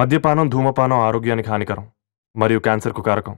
మద్యపానం, ధూమపానం ఆరోగ్యానికి హానికరం మరియు క్యాన్సర్కు కారకం.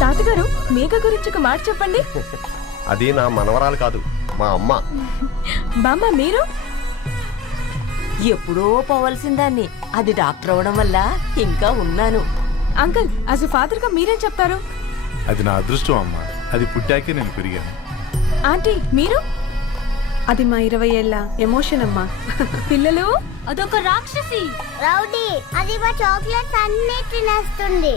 తాతగారు, మేఘ గురించి ఒక మాట చెప్పండి. అది నా మనవరాలు కాదు, మా అమ్మ. బామ్మ మీరు? ఎప్పుడో పోవలసిందాన్ని, అది డాక్టర్ అవడం వల్ల ఇంకా ఉన్నాను. అంకుల్, యాజ్ ఎ ఫాదర్ గా మీరేం చెప్తారు? అది నా అదృష్టం అమ్మా, అది పుట్టాకే నేను పెరిగాను. ఆంటీ మీరు? అది మా 20 ఏళ్ళ ఎమోషన్ అమ్మా. పిల్లలు, అదొక రాక్షసి రౌడీ, అది మా చాక్లెట్స్ అన్ని తినేస్తుంది.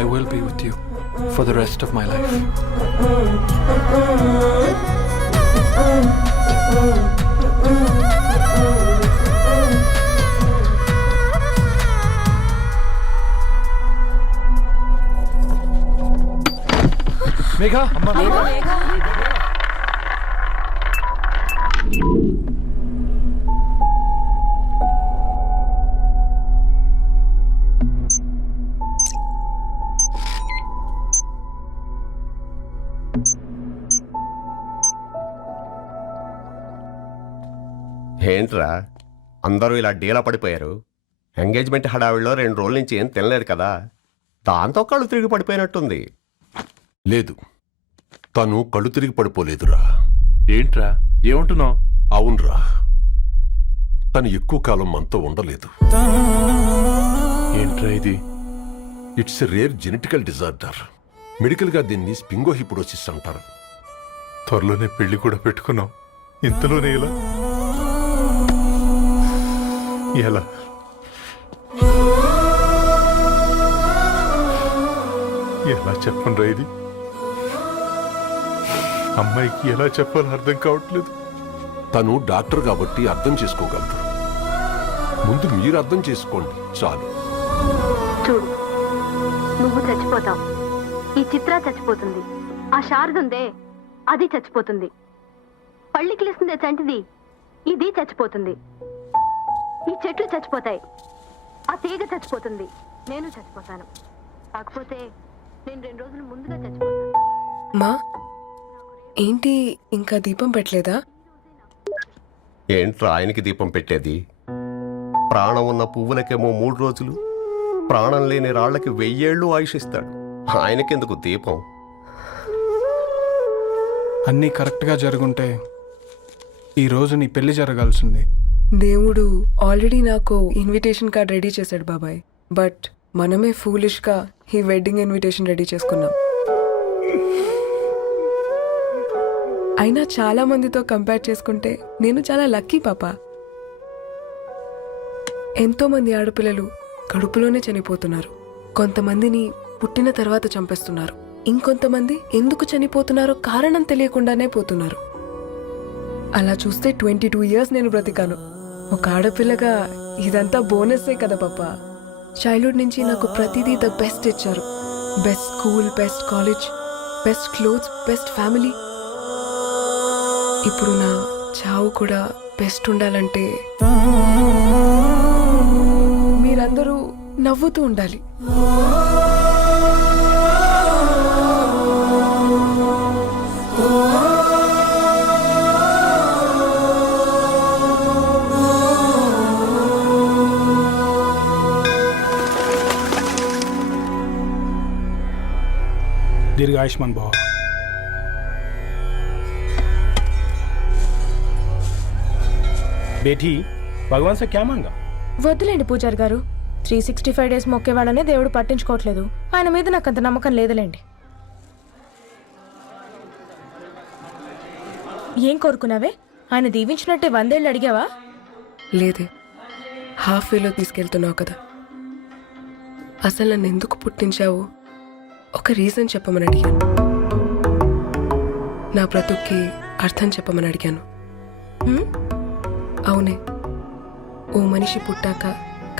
I will be with you for the rest of my life. Megha, Amma, Megha. ఏంట్రా అందరూ ఇలా డీలా పడిపోయారు? ఎంగేజ్మెంట్ హడావిడిలో 2 రోజుల నుంచి ఏం తినలేదు కదా, దాంతో కళ్ళు తిరిగి పడిపోయినట్టుంది. లేదు, తను కళ్ళు తిరిగి పడిపోలేదురా. ఏంట్రా ఏమంటున్నావు? అవునరా, తను ఎక్కువ కాలం మనతో ఉండలేదు. ఏంట్రా ఇది? It's a rare genetical disorder. మెడికల్గా దీన్ని స్పింగోహిపోడోసిస్ అంటారు. త్వరలోనే పెళ్లి కూడా పెట్టుకున్నాం, ఇంతలోనే ఇలా ఎలా? ఎలా చెప్పనురా ఇది? అమ్మాయికి ఎలా చెప్పాలో అర్థం కావట్లేదు. తను డాక్టర్ కాబట్టి అర్థం చేసుకోగలదు. ముందు మీరు అర్థం చేసుకోండి చాలు. చూడు, నువ్వు చచ్చిపోతావు, ఈ చిత్ర చచ్చిపోతుంది, ఆ శారదుందే అది చచ్చిపోతుంది, పళ్ళికిలిస్తుందే చంటిది ఇది చచ్చిపోతుంది, ఈ చెట్లు చచ్చిపోతాయి, ఆ తీగ చచ్చిపోతుంది, నేను చచ్చిపోతాను. కాకపోతే నేను 2 రోజులు ముందుగా చచ్చిపోతాను. మా ఏంటి ఇంకా దీపం పెట్టలేదా? ఏంట్రా ఆయనకి దీపం పెట్టేది? ప్రాణం ఉన్న పువ్వులకేమో 3 రోజులు, ప్రాణం లేని రాళ్లకి 1000 ఏళ్ళు ఆయుషిస్తాడు. ఆయనకెందుకు దీపం? అన్నీ కరెక్ట్గా జరుగుంటే ఈరోజు నీ పెళ్లి జరగాల్సింది. దేవుడు ఆల్రెడీ నాకు ఇన్విటేషన్ కార్డ్ రెడీ చేశాడు బాబాయ్. బట్ మనమే ఫూలిష్గా ఈ వెడ్డింగ్ ఇన్విటేషన్ రెడీ చేసుకున్నాం. అయినా చాలా మందితో కంపేర్ చేసుకుంటే నేను చాలా లక్కీ పాపా. ఎంతోమంది ఆడపిల్లలు కడుపులోనే చనిపోతున్నారు. కొంతమందిని పుట్టిన తర్వాత చంపేస్తున్నారు. ఇంకొంతమంది ఎందుకు చనిపోతున్నారో కారణం తెలియకుండానే పోతున్నారు. అలా చూస్తే 22 years నేను బ్రతికాను. ఒక ఆడపిల్లగా ఇదంతా బోనస్సే కదా పాప. చైల్డ్హుడ్ నుంచి నాకు ప్రతిదీ ద బెస్ట్ ఇచ్చారు. Best school, best college, best clothes, best family. ఇప్పుడు నా చావు కూడా బెస్ట్ ఉండాలంటే మీరందరూ నవ్వుతూ ఉండాలి. दीर्घ आयुष्मान भव. बेटी भगवान से क्या मांगा? వద్దులేండి పూజారి గారు. 365 days మొక్కేవాళ్ళనే దేవుడు పట్టించుకోవట్లేదు. ఆయన మీద నాకు అంత నమ్మకం లేదులేండి. ఏం కోరుకున్నావే? ఆయన దీవించినట్టే 100 ఏళ్ళు అడిగావా? లేదే, హాఫ్ వేలో తీసుకెళ్తున్నావు కదా. అసలు నన్ను ఎందుకు పుట్టించావు ఒక రీజన్ చెప్పమని అడిగాను. నా బ్రతుక్కి అర్థం చెప్పమని అడిగాను. అవునే, ఓ మనిషి పుట్టాక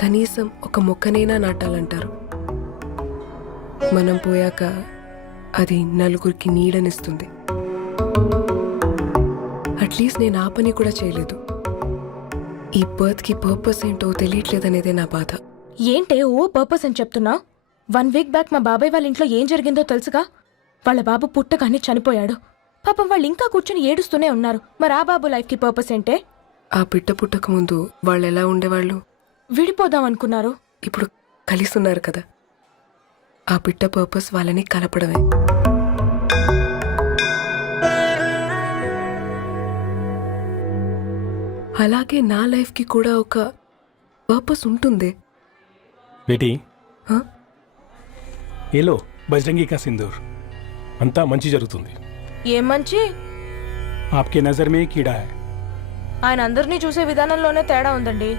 కనీసం ఒక మొక్కనైనా నాటాలంటారు. మనం పోయాక అది నలుగురికి నీడనిస్తుంది. అట్లీస్ట్ నేను ఆ పని కూడా చేయలేదు. ఈ బర్త్కి పర్పస్ ఏంటో తెలియట్లేదనేదే నా బాధ. ఏంటే ఓ పర్పస్ అని చెప్తున్నా? 1 week బ్యాక్ మా బాబాయ్ వాళ్ళ ఇంట్లో ఏం జరిగిందో తెలుసుగా? వాళ్ళ బాబు పుట్టగానే చనిపోయాడు. పాపం వాళ్ళు ఇంకా కూర్చొని ఏడుస్తూనే ఉన్నారు. మరి ఆ బాబు లైఫ్కి పర్పస్ ఏంటే? ఆ బిడ్డ పుట్టక ముందు వాళ్ళు ఎలా ఉండేవాళ్ళు? విడిపోదాం అనుకున్నారు. ఇప్పుడు కలిసి ఉన్నారు కదా. ఆ బిడ్డ పర్పస్ వాళ్ళని కలపడమే. అలాగే నా లైఫ్కి కూడా ఒక పర్పస్ ఉంటుంది. बेटी हाँ? ये लो बजरंगी का सिंदूर. अंता मंची जరుగుతుంది. ఏం మంచి? आपके नजर में कीड़ा है. ఆయన అందరినీ చూసే విధానంలోనే తేడా ఉందండి.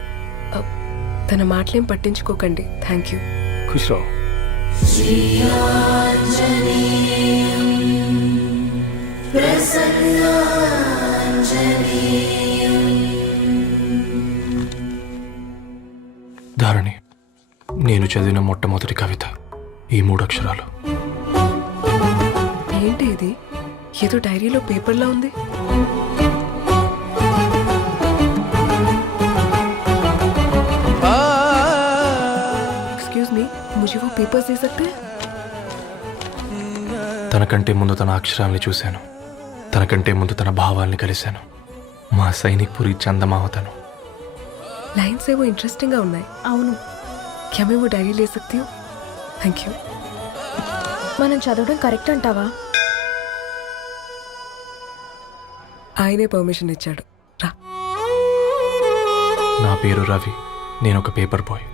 తన మాటలేం పట్టించుకోకండి. Thank you. खुश रहो. ధారణి, నేను చదివిన మొట్టమొదటి కవిత ఈ 3 అక్షరాలు. ఏంటి ఇది? ఏదో డైరీలో పేపర్లా ఉంది. एक्सक्यूज मी, मुझे वो पेपर्स दे सकते हैं? తనకంటే ముందు తన అక్షరాల్ని చూశాను. తనకంటే ముందు తన భావాల్ని కలిశాను. మా సైనిక్ పురి చందమామ తను. लाइन्स है वो इंटरेस्टिंग గా ఉన్నాయి. అవును, क्या मैं वो डायरी ले सकती हूँ? Thank you. మనం చదవడం కరెక్ట్ అంటావా? ఆయనే పర్మిషన్ ఇచ్చాడు. రా. నా పేరు రవి. నేను ఒక పేపర్ బాయ్.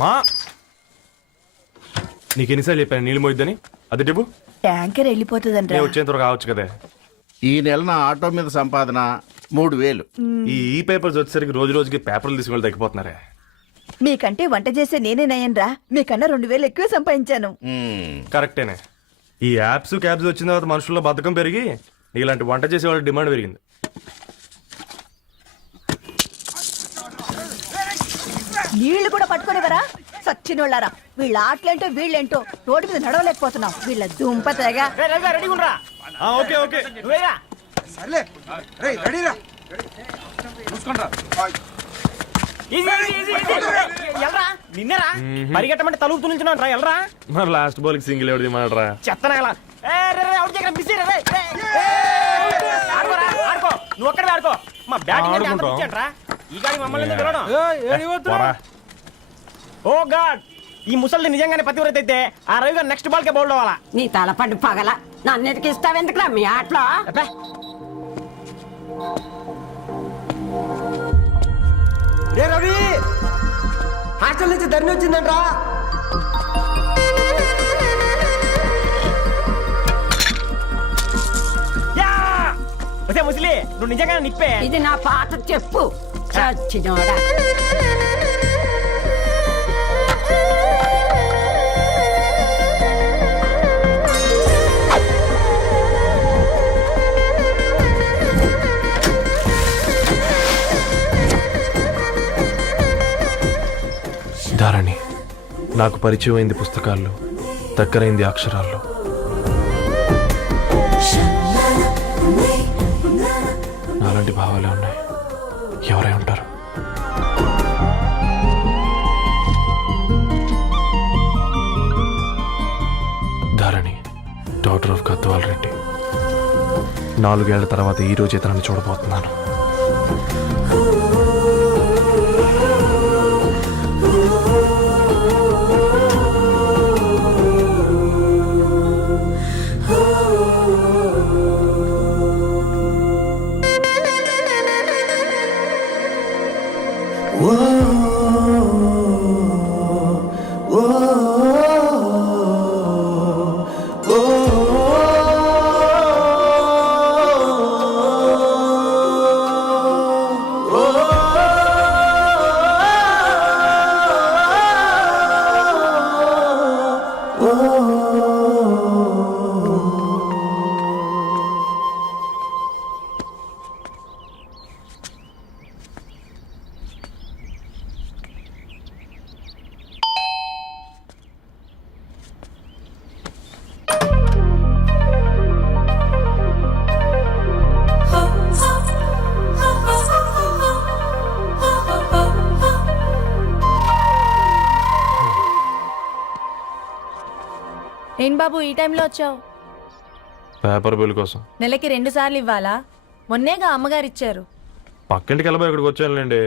మా నీకెన్నిసార్లు చెప్పాను నీళ్ళు మోయిద్దని? అది డిబు ట్యాంకర్ వెళ్ళిపోతుందండి. నేను వచ్చేంత వరకు రావచ్చు కదా. ఈ నెల నా ఆటో మీద సంపాదన 3000. ఈ పేపర్స్ వచ్చేసరికి రోజు రోజుకి పేపర్లు తీసుకుని తగ్గిపోతున్నారే. మీకంటే వంట చేసే నేనే నయ్యన్రా. మీకన్నా 2000 ఎక్కువ సంపాదించాను. కరెక్టేనే. ఈ యాప్స్ క్యాబ్స్ వచ్చిన తర్వాత మనుషుల్లో బద్ధకం పెరిగి ఇలాంటి వంట చేసే వాళ్ళ డిమాండ్ పెరిగింది. నీళ్లు కూడా పట్టుకునేవరా సచ్చినోళ్ళారా. వీళ్ళ ఆటలేంటో వీళ్ళేంటో రోడ్డు మీద నడవలేకపోతున్నాం. వీళ్ళ దుంప తెగ. ఓకే ఓకే నిన్నరా పరిగెట్టమంటే తలుపుతూ నుంచి ఎల్రా. మరి లాస్ట్ బాల్ కి సింగిల్ ఎవరిది మాట్రా? చెత్తనా ఆడుకో, నువ్వు ఒక్కడే ఆడుకో. మా బ్యాటింగ్ ఈ గాడి మమ్మల్ని. ఓ గాడ్, ఈ ముసలిది నిజంగానే పతివ్రత అయితే ఆ రవి గారు నెక్స్ట్ బాల్ కే బౌల్డ్ అవ్వాలా. నీ తలపండు పగల నన్నెతికి ఇస్తావెందుకురా మీ ఆటలో? రే రవి, హాస్టల్ నుంచి ధర్ని వచ్చిందంట్రా. ఒసే ముసలి నువ్వు నిజంగా నిప్పే. ఇది నా పాత చెప్పు చచ్చినోడా. ధారణి, నాకు పరిచయం అయింది పుస్తకాల్లో, దగ్గరైంది అక్షరాల్లో. నాలాంటి భావాలే ఉన్నాయి. ఎవరై ఉంటారు? Dharani, daughter of Gadwal Reddy. 4 ఏళ్ల తర్వాత ఈ రోజు ఇతనాన్ని చూడబోతున్నాను. ఏం బాబు ఈ టైంలో వచ్చావు? పేపర్ బిల్ కోసం. నెలకి 2 సార్లు ఇవ్వాలా? మొన్నేగా అమ్మగారు ఇచ్చారు. పక్కింటికి వెళ్ళబోయి ఇక్కడికి వచ్చానులేండి.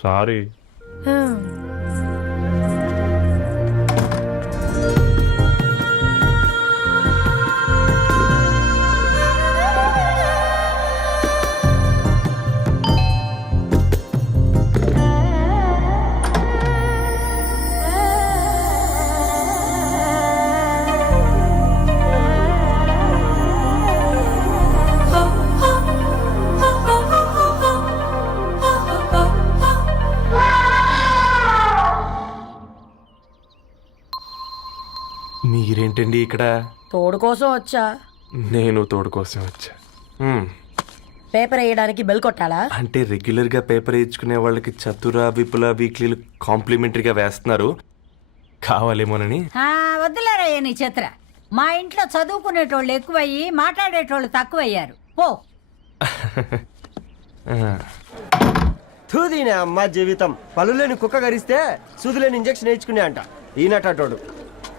సారీ. మీరేంటండి ఇక్కడ? తోడు కోసం వచ్చా. నేను తోడు కోసం వచ్చా. పేపర్ వేయడానికి బెల్ కొట్టాలా? అంటే రెగ్యులర్గా పేపర్ వేయించుకునే వాళ్ళకి చతుర విపుల వీక్లీలు కాంప్లిమెంటరీగా వేస్తున్నారు, కావాలేమోనని. వద్దులేరా నీ చిత్ర. మా ఇంట్లో చదువుకునేటోళ్ళు ఎక్కువయ్యి మాట్లాడేటోళ్ళు తక్కువయ్యారు. పో. తూదీనే అమ్మ జీవితం. పలులేని కుక్క గరిస్తే సూదులేని ఇంజక్షన్ వేయించుకునే అంట ఈనటోడు.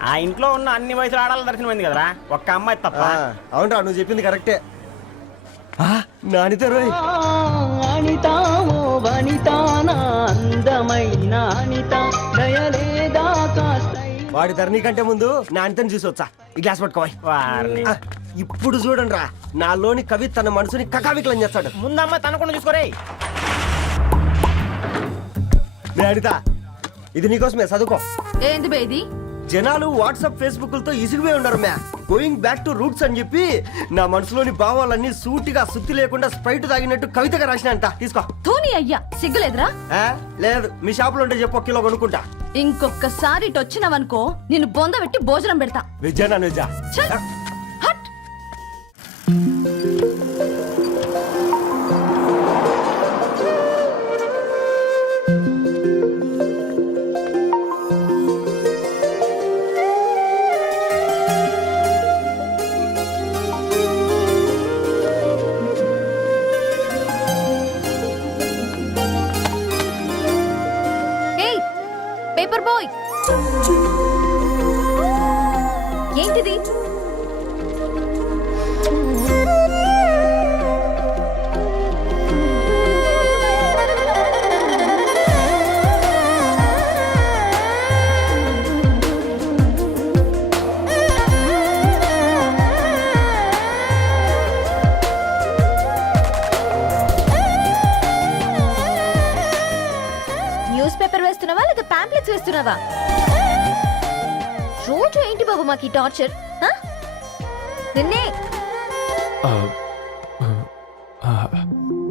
ఆ ఇంట్లో ఉన్న అన్ని వయసులో ఆడాల దర్శనమైంది కదరా, ఒక్క అమ్మాయి తప్ప. అవునరా, నువ్వు చెప్పింది కరెక్టే. నానితో రోయ్. వాడి ధరణి కంటే ముందు నానితని చూసి వచ్చా. ఈ గ్లాస్ పట్టుకోవాలి. ఇప్పుడు చూడండి రా, నాలోని కవి తన మనసుని కకావికలం చేస్తాడు. ముందమ్మ తనకుండా చూసుకోరే. అనిత, ఇది నీకోసమే, చదువుకో. ఏంది బేది? జనాలు వాట్సాప్ ఫేస్బుక్లతో ఇసిగిపోయి ఉన్నారు మ్యా. గోయింగ్ బ్యాక్ టు రూట్స్ అని చెప్పి నా మనసులోని భావాలన్నీ సూటిగా సుత్తి లేకుండా స్ప్రైట్ తాగినట్టు కవితగా రాసిన అంట. తీసుకో. తూని అయ్యా, సిగ్గులేదురా? లేదు, మీ షాప్ లో ఉంటే చెప్పు, 1 కిలో కొనుక్కుంటా. ఇంకొకసారి ఇటు వచ్చినవనుకో నిన్ను బొంద పెట్టి భోజనం పెడతా. విజయనా నిజా. పేపర్ బాయ్, ఏంటిది? న్యూస్ పేపర్ వేస్తున్నావా లేదా పాంప్లెట్స్ వేస్తున్నావా? రోజు ఏంటి బాబు మాకు టార్చర్? నిన్నే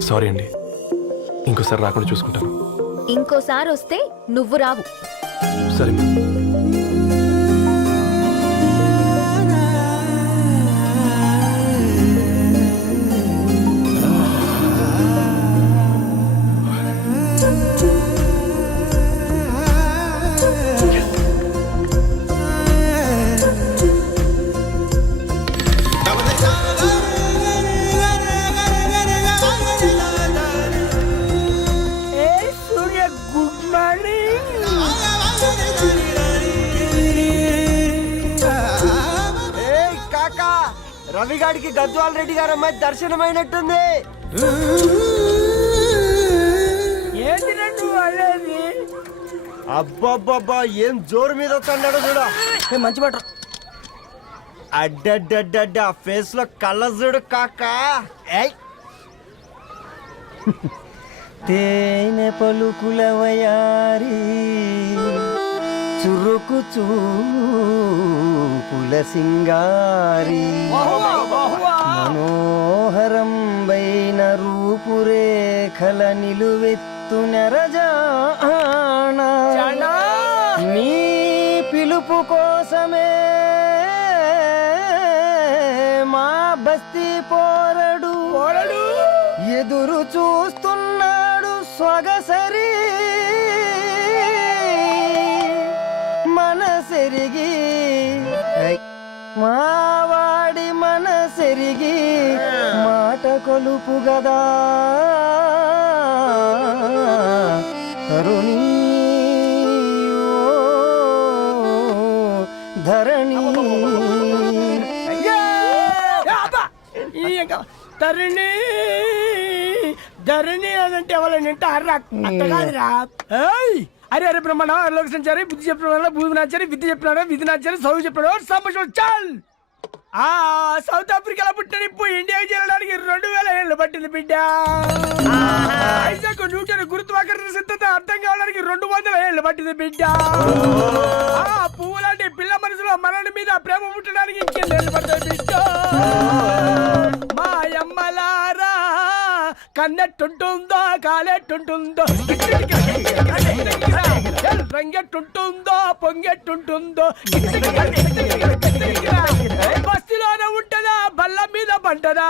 సారీ అండి, ఇంకోసారి రాకుండా చూసుకుంటాను. ఇంకోసారి వస్తే నువ్వు రావు. సరే మ్యామ్. సూర్య గుడ్ మార్నింగ్. కాకా, రవిగాడికి గద్వాల్ రెడ్డి గారు అమ్మాయి దర్శనమైనట్టుంది. ఏంటి నువ్వు అనేది? అబ్బాబ్బాబ్బా, ఏం జోరు మీద వస్తాడు చూడ. మంచి మాట. అడ్డడ్డడ్డ ఫేస్ లో కళ్ళ చూడు కాకా. తేనె పలుకుల వయారి చురుకు చూపుల సింగారి మనోహరం వైన రూపురేఖల నిలువెత్తు నెరజానా నీ పిలుపు కోసమే మా బస్తీ పోరడు ఎదురు చూస్తున్నాడు స్వగసరి మనసెరిగి మావాడి మనసెరిగి మాట కొలుపు గదా తరుణి ధరణి తరుణి ధరణి అదంటే ఎవరైనా అట్ట కాదురా. అరే అరే బ్రహ్మణ లోక సంచారి బుద్ధి చెప్పిన భూమి నాచారి విద్య చెప్పినాడు విధి నాచారి చదువు చెప్పినాడు సంభాషణ చాల్. సౌత్ ఆఫ్రికాలో పుట్టిన ఇప్పుడు ఇండియాకి చేరడానికి 2000 ఏళ్ళు పట్టింది బిడ్డ. ఐజాక్ న్యూటన్ గురుత్వాకర్షణ సిద్ధత అర్థం కావడానికి 200 ఏళ్ళు పట్టింది బిడ్డ. పువ్వు లాంటి పిల్ల మనసులో మరణి మీద ప్రేమ పుట్టడానికి ఇంకేళ్ళు పడుతుంది బిడ్డ. మా అమ్మలారా కన్నెట్టుంటుందో కాలెట్టుంటుందో రంగెట్టుంటుందో పొంగెట్టుంటుందో బస్తిలోనే ఉంటదా బల్ల మీద పంటదా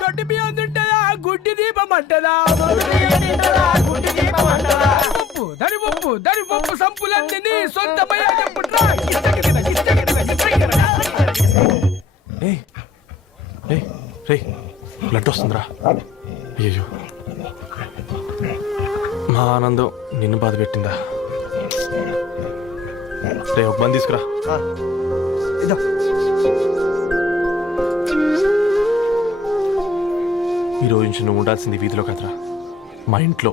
దొడ్డి బియ్యం తింటదా గుడ్డి దీపం అంటదా దరి పప్పు సంపులన్నీ నీ సొంతమయ్యా చెప్పుట్రా. రే బ్లడ్ వస్తుందిరా. అయ్యో, మా ఆనందం నిన్ను బాధ పెట్టిందా? రే ఒక బంద్ తీసుకురా. ఈ రోజు నుంచి నువ్వు ఉండాల్సింది వీధిలో కదరా, మా ఇంట్లో.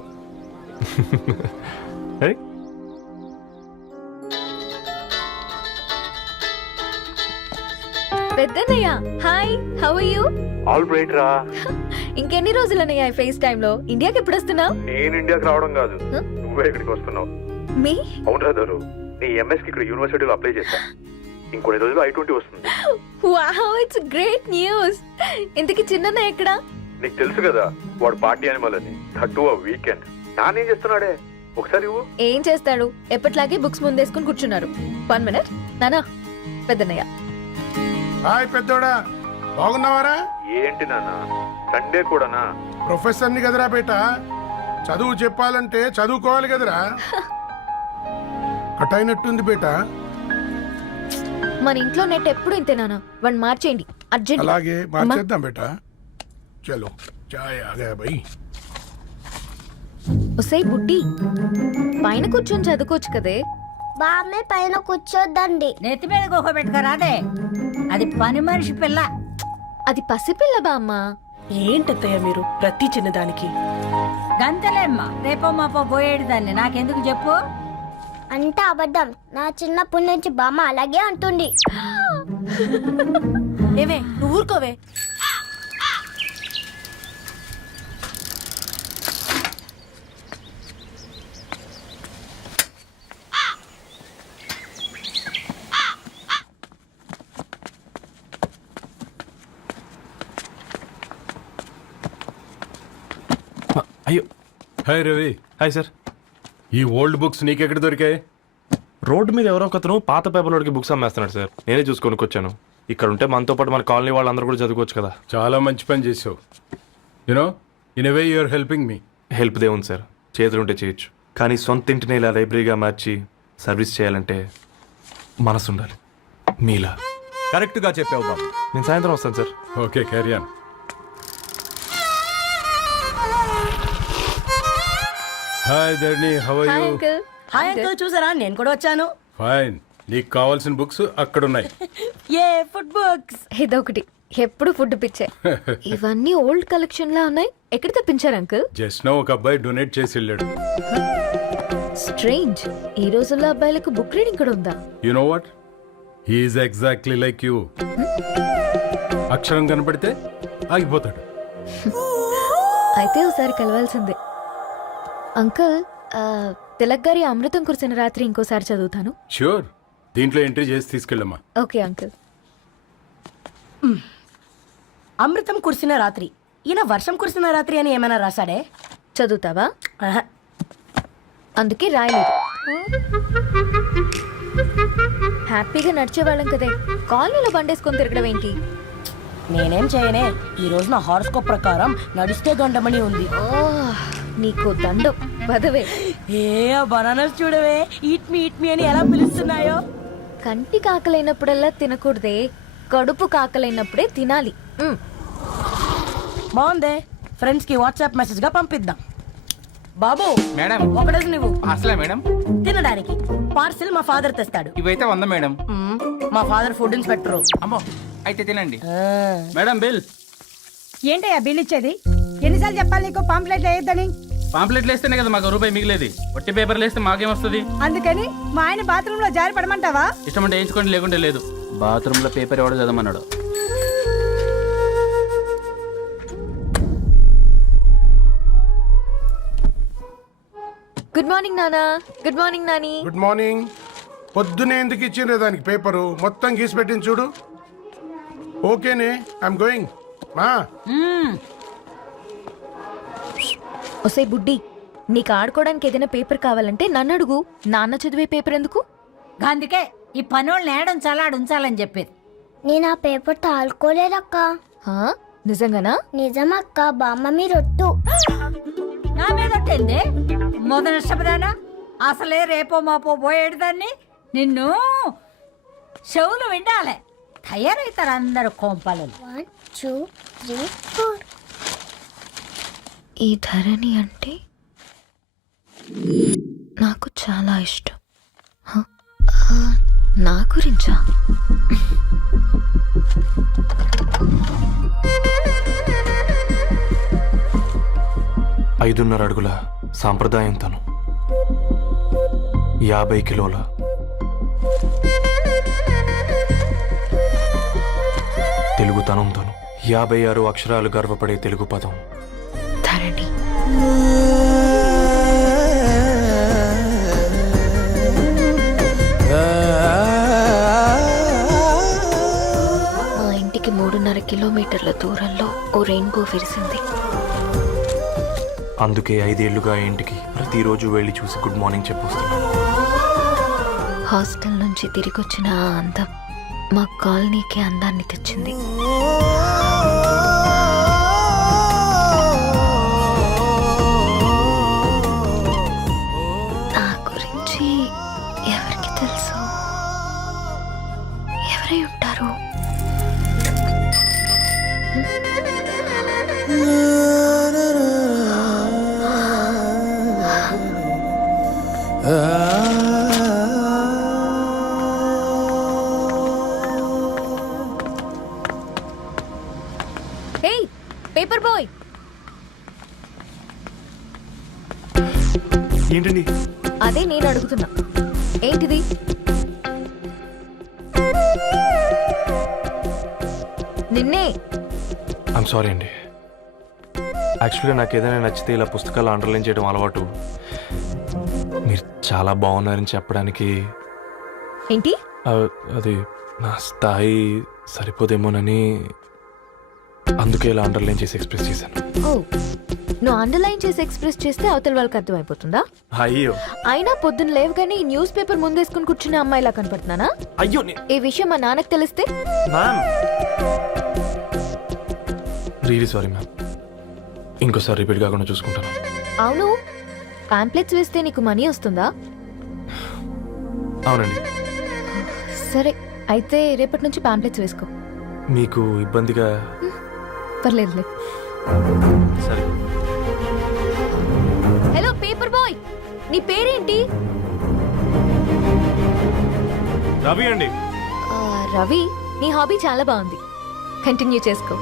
పెద్దన్నయ్య hi, how are you? All right రా. ఇంకెన్ని రోజులన్నయ్య ఫేస్ టైమ్ లో? ఇండియాకి ఎప్పుడు వస్తున్నావు? నేను ఇండియాకి రావడం కాదు, నువ్వే ఇక్కడికి వస్తున్నావు. మీ అవునరా దరు, నీ ఎంఎస్ కి ఇక్కడ యూనివర్సిటీలో అప్లై చేశా. ఇంకొన్ని రోజులు I-20 వస్తుంది. Wow, it's great news. ఇంతకి చిన్నన్నయ్య ఎక్కడ? నీకు తెలుసు కదా వాడు పార్టీ అనిమల్ అని, థర్టూ వీకెండ్. నానేం చేస్తున్నాడే ఒకసారి ఇవ్వు. ఏం చేస్తాడు, ఎప్పట్లాగే బుక్స్ ముందేసుకుని కూర్చున్నారు. 1 మినిట్ నానా. పెద్దన్నయ్య హాయ్ పెద్దోడా, బాగున్నావారా? ఏంటి నాన్న సండే కూడానా? ప్రొఫెసర్ని కదరా బేట, చదువు చెప్పాలంటే చదువుకోవాలి కదరా. కట్ అయినట్టుంది బేట. మన ఇంట్లో నెట్ ఎప్పుడు ఇంతే నానా. 1 మార్చేయండి అర్జెంట్. అలాగే మార్చేద్దాం బేట. చలో చాయ్ ఆగా భయ్. ఒసై బుడ్డి, పైన కూర్చొని చదువుకోవచ్చు కదే. బామ్మే పైన కూర్చోద్దండి. నెత్తి మీద గుహ పెట్టుకోరాదే, అది పని మనిషి పిల్ల. అది పసిపిల్ల బామ్మ. ఏంటత్తయ్య మీరు ప్రతి చిన్నదానికి? గంతలేమ్మా, రేపో మాపో పోయేడు దాన్ని నాకెందుకు చెప్పు. అంటే అబద్ధం. నా చిన్నప్పటి నుంచి బామ్మ అలాగే అంటుంది. ఏవే నువ్వు ఊరుకోవే. అయ్యో హాయ్ రవి, హాయ్ సార్. ఈ ఓల్డ్ బుక్స్ నీకెక్కడ దొరికాయి? రోడ్డు మీద ఎవరో ఒకతను పాత పేపర్లోకి బుక్స్ అమ్మేస్తున్నాడు సార్. నేనే చూసుకొని వచ్చాను. ఇక్కడ ఉంటే మనతో పాటు మన కాలనీ వాళ్ళందరూ కూడా చదువుకోవచ్చు కదా. చాలా మంచి పని చేసావు. You know in a way you are helping me. Help దేవుంది సార్, చేతులుంటే చేయొచ్చు. కానీ సొంత ఇంటిని ఇలా లైబ్రరీగా మార్చి సర్వీస్ చేయాలంటే మనసు ఉండాలి. మీలా. కరెక్ట్గా చెప్పావు బాబు. నేను సాయంత్రం వస్తాను sir. Okay, carry on. Hi Dharani, how are you? Hi uncle, చూసారా నేను కూడా వచ్చాను. ఫైన్. నీకు కావాల్సిన బుక్స్ అక్కడ ఉన్నాయి. ఏ ఫుడ్ బుక్స్? ఇదొకటి, ఎప్పుడు ఫుడ్ పిచ్చే. ఇవన్నీ ఓల్డ్ కలెక్షన్ లా ఉన్నాయి. ఎక్కడ తెప్పించారు అంకుల్? జస్ట్ నో ఒక అబ్బాయి డొనేట్ చేసి వెళ్ళాడు. స్ట్రేంజ్, ఈ రోజుల్లో అబ్బాయిలకు బుక్ రీడింగ్ కూడా ఉందా? You know what, he's exactly like you. అక్షరం కనపడితే ఆగిపోతాడు. అయితే ఒకసారి కలవాల్సిందే. అంకుల్, తిలక్ గారి అమృతం కురిసిన రాత్రి ఇంకోసారి చదువుతాను. ష్యూర్, దీంట్లో ఎంట్రీ చేసి తీసుకెళ్ళమ్మా. Okay uncle. అమృతం కురిసిన రాత్రి. ఈయన వర్షం కురిసిన రాత్రి అని ఏమైనా రాశాడే? చదువుతావా? ఆహా. అందుకే రాయలేదు. హ్యాపీగా నడిచేవాళ్ళం కదే, కాలనీలో బండేసుకొని తిరగడం ఏంటి? నేనేం చేయనే, ఈ రోజు నా హారోస్కోప్ ప్రకారం నడిస్తే గండమణి ఉంది. నీకు దండం పదవే. ఏ బనానాస్ చూడవే, ఈట్ మీ అని ఎలా పిలుస్తున్నాయో. కంటి కాకలైనప్పుడల్లా తినకూడదే, కడుపు కాకలైనప్పుడే తినాలి. బాగుందే, ఫ్రెండ్స్ కి వాట్సాప్ మెసేజ్ గా పంపిద్దాం. బాబు మేడం, ఒకడేసి నువ్వు అసలే మేడం తినడానికి పార్సిల్ మా ఫాదర్ తెస్తాడు. ఇవైతే 100 మేడం. మా ఫాదర్ ఫుడ్ ఇన్స్పెక్టర్. అమ్మో, అయితే తినండి మేడం. బిల్ ఏంటయ్యా బిల్ ఇచ్చేది? ఎన్నిసార్లు చెప్పాలి నీకు పాంప్లెట్ వేయొద్దని? పాంప్లెట్లు వేస్తేనే కదా మాకు రూపాయి మిగిలేది. ఒట్టి పేపర్లు వేస్తే మాకేమొస్తుంది? అందుకని మా ఆయన బాత్రూమ్ లో జారి పడమంటావా? ఇష్టం అంటే వేయించుకోండి, లేకుంటే లేదు. బాత్రూమ్ లో పేపర్ ఎవడో చదవమన్నాడు. గుడ్ మార్నింగ్ నానా. Good morning Nani. Good morning. పొద్దునే ఎందుకు ఇచ్చిండ్రే దానికి పేపరు? మొత్తం గీసి పెట్టింది చూడు. ఓకేనే, ఐఎమ్ గోయింగ్. మా ఒసే బుడ్డి, నీకు ఆడుకోవడానికి ఏదైనా పేపర్ కావాలంటే నన్ను అడుగు. నాన్న చదివే పేపర్ ఎందుకు? అందుకే ఈ పనోళ్ళని ఏడంచాలా ఉంచాలని చెప్పేది. నేను ఆ పేపర్ తాలుకోలేదక్క. హా? నిజంగానా? నిజమక్క, బామ్మ మీరొట్టు. నా మీద ఒట్టేంది? మొదటి నష్టపదానా? అసలే రేపో మాపో పోయేడు దాన్ని. నిన్ను చెవులు వినాలే, తయారవుతారు అందరు కోంపాలు. 1 2 3 4. ఈ ధరణి అంటే నాకు చాలా ఇష్టం. హ? నా గురించా? 5.5 అడుగుల సాంప్రదాయం తను, 50 కిలోల తెలుగుతనం తను, 56 అక్షరాలు గర్వపడే తెలుగు పదం ధరణి. మా ఇంటికి 3.5 కిలోమీటర్ల దూరంలో ఓ రెయిన్బో విరిసింది. అందుకే 5 ఏళ్లుగా ఇంటికి ప్రతిరోజు వెళ్ళి చూసి గుడ్ మార్నింగ్ చెప్పొస్తున్నాను. హాస్టల్ నుంచి తిరిగొచ్చిన ఆ అందం మా కాలనీకి అందాన్ని తెచ్చింది. నా గురించి ఎవరికి తెలుసు? ఎవరై ఉంటారు? ఏయ్, పేపర్ బాయ్. ఏంటండి? అదే నేను అడుగుతున్నా, ఏంటిది? నిన్నే. ఐమ్ సారీ అండి. యాక్చువల్గా నాకు ఏదైనా నచ్చితే ఇలా పుస్తకాలు అండర్లైన్ చేయడం అలవాటు. మీరు చాలా బాగున్నారని చెప్పడానికి ఏంటి? అది నా స్థాయి సరిపోదేమోనని. అందుకే ఇలా అండర్లైన్ చేసి ఎక్స్ప్రెస్ చేశాను. ఓ, నువ్వు అండర్లైన్ చేసి ఎక్స్ప్రెస్ చేస్తే అవతల వాళ్ళకి అర్థమైపోతుందా? అయ్యో అయినా పొద్దున్న లేవగానే ఈ న్యూస్ పేపర్ ముందేసుకుని కూర్చునే అమ్మాయిలా కనపడుతున్నానా? అయ్యో ఈ విషయం మా నాన్నకి తెలిస్తే? Ma'am really sorry ma'am. ఇంకోసారి రిపీట్ కాకుండా చూసుకుంటాను. అవును, పాంప్లెట్స్ వేస్తే నీకు మనీ వస్తుందా? అవునండి. సరే, అయితే రేపటి నుంచి పాంప్లెట్స్ వేసుకో. మీకు ఇబ్బందిగా? పర్లేదులే. సరే. హలో పేపర్ బాయ్, నీ పేరేంటి? రవి అండి. రవి, నీ హాబీ చాలా బాగుంది, కంటిన్యూ చేసుకో.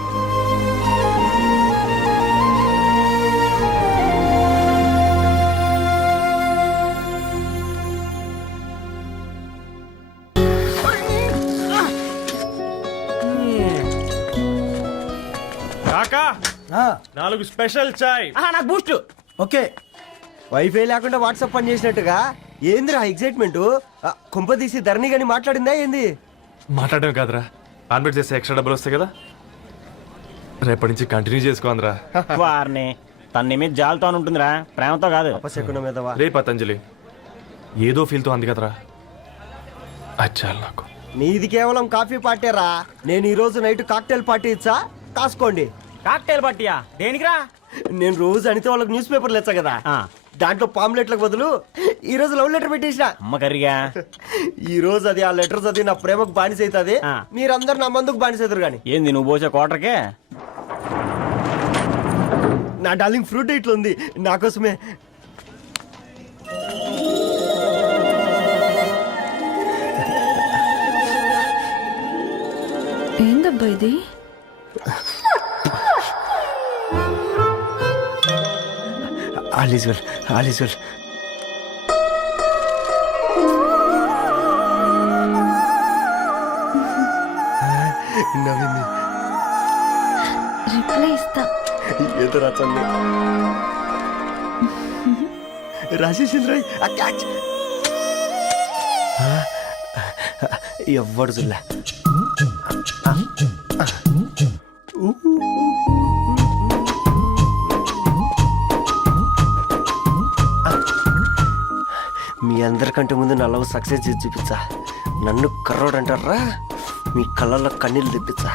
కాకా 4 స్పెషల్ చాయ్. నాకు బూస్ట్. ఓకే, వైఫై లేకుండా వాట్సాప్ పని చేసినట్టుగా ఏందిరా ఎగ్జైట్మెంట్? కుంప తీసి ధరణి గాని మాట్లాడిందా ఏంది? మాట్లాడడం కాదురా, కాన్వర్ట్ చేస్తే ఎక్స్ట్రా డబ్బులు వస్తాయి కదా, రేపటి నుంచి కంటిన్యూ చేసుకోందిరా. వారిని తన మీద జాలతో ఉంటుందిరా, ప్రేమతో కాదు. అపశకునం మీద రే పతంజలి, ఏదో ఫీల్తో అంది కదరా, అచ్చాలి నాకు. నీది కేవలం కాఫీ పార్టీరా, నేను ఈ రోజు నైట్ కాక్టైల్ పార్టీ ఇచ్చా, కాసుకోండి. కాక్టైల్ పార్టీయా? దేనికిరా? నేను రోజు అనితే వాళ్ళకి న్యూస్ పేపర్లు ఇచ్చా కదా, దాంట్లో పాంప్లెట్లకు బదులు ఈ రోజు లవ్ లెటర్ పెట్టేసిన. అమ్మకరిగా ఈ రోజు అది ఆ లెటర్ చదివి నా ప్రేమకు బానిస అవుతుంది, మీరందరు నా మందుకు బానిస అవుతారు. కానీ ఏంది నువ్వు పోసే కోటర్కే? నా డార్లింగ్ ఫ్రూట్ ఇట్లా ఉంది నా కోసమే. ఏందబ్బా ఇది? ఆలిజువల్ ఆలిజువల్. నవ్వింది. రిప్లై ఇస్తా. ఏదో రచండి రాజేసింద్ర క్యాచ్. ఎవ్వడు చూడలే. మీ అందరికంటే ముందు నా లవ్ సక్సెస్ చేసి చూపించా. నన్ను కర్రోడు అంటారా, మీ కళ్ళల్లో కన్నీళ్ళు తెప్పించా.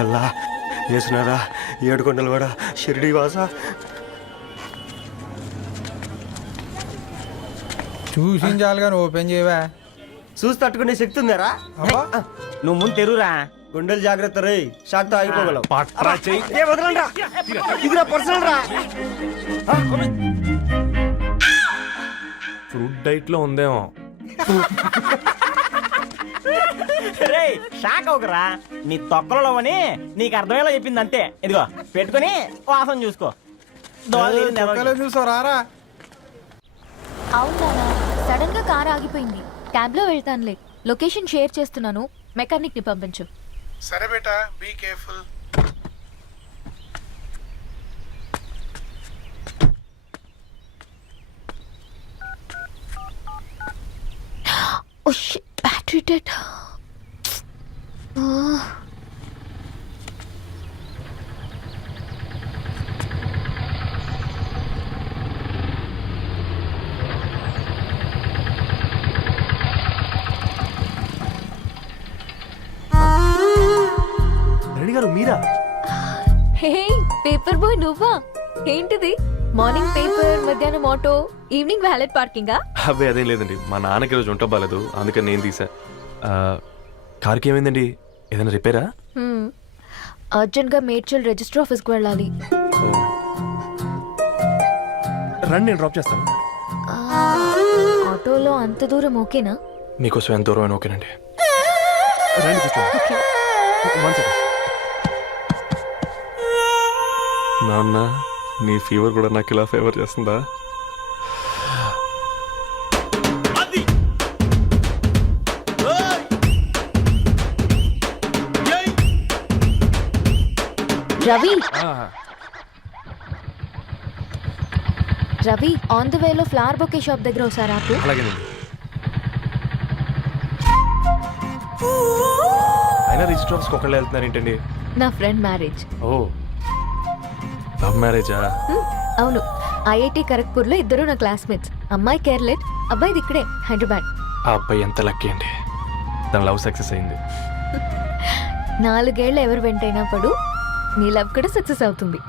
ఎలా వేసినారా ఏడుకొండలు కూడా షిరిడి వాస. చూసించాలి కానీ ఓపెన్ చేయవా? చూసి తట్టుకునే శక్తి ఉందారా? నువ్వు ముందు తెరురా, గుండెలు జాగ్రత్త రే, షాక్తో ఆగిపోగలవు. ఇదిరా పర్సనల్ రా. ఫ్రూట్ డైట్ లో ఉందేమో. రే షాక్ అవుకరా, నీ తొక్కలలో అని నీకు అర్థమయ్యేలా చెప్పింది అంతే. ఇదిగో పెట్టుకుని వాసన చూసుకో. చూసారా? అవునా, సడన్ గా కార్ ఆగిపోయింది, క్యాబ్ లో వెళ్తానులే. లొకేషన్ షేర్ చేస్తున్నాను, మెకానిక్ ని పంపించు. సరే బేటా, be careful. Oh shit, battery dead. Reddy garu మీరా? హే పేపర్ బాయ్, నువ్వా? ఏంటిది? మార్నింగ్ పేపర్, మధ్యాహ్నం ఆటో, ఈవినింగ్ వ్యాలెట్ పార్కింగా? అబ్బాయి అదేం లేదండి, మా నాన్నకి రోజు ఉంట బాగాలేదు, అందుకని నేను తీసా. కార్కి ఏమైందండి? ఏదైనా రిపేరా? అర్జెంట్ గా మేడ్చల్ రిజిస్టర్ ఆఫీస్ కు వెళ్ళాలి. రండి, నేను డ్రాప్ చేస్తాను. ఆటోలో అంత దూరం ఓకేనా? మీకోసం ఎంత దూరం అయినా ఓకేనండి. రండి కూర్చోండి. One second. నాన్న, నీ ఫీవర్ కూడా నాకు ఇలా ఫేవర్ చేస్తుందా? రవి, రవి, ఆన్ ద వేలో ఫ్లవర్ బొకే షాప్ దగ్గర ఒకసారి ఆపు. అలాగేనండి. అయినా రిజిస్టర్ ఆఫీస్కి ఒకళ్ళు వెళ్తున్నారు ఏంటండి? నా ఫ్రెండ్ మ్యారేజ్. ఓ లవ్ మ్యారేజా? అవును, ఐఐటి ఖరగ్పూర్లో ఇద్దరు నా క్లాస్మేట్స్. అమ్మాయి కేర్లెట్, అబ్బాయిది ఇక్కడే హైదరాబాద్. ఆ అబ్బాయి ఎంత లక్కీ అండి, తన లవ్ సక్సెస్ అయింది. 4 ఏళ్ళు ఎవరు వెంటైనా పడు, నీ లవ్ కూడా సక్సెస్ అవుతుంది.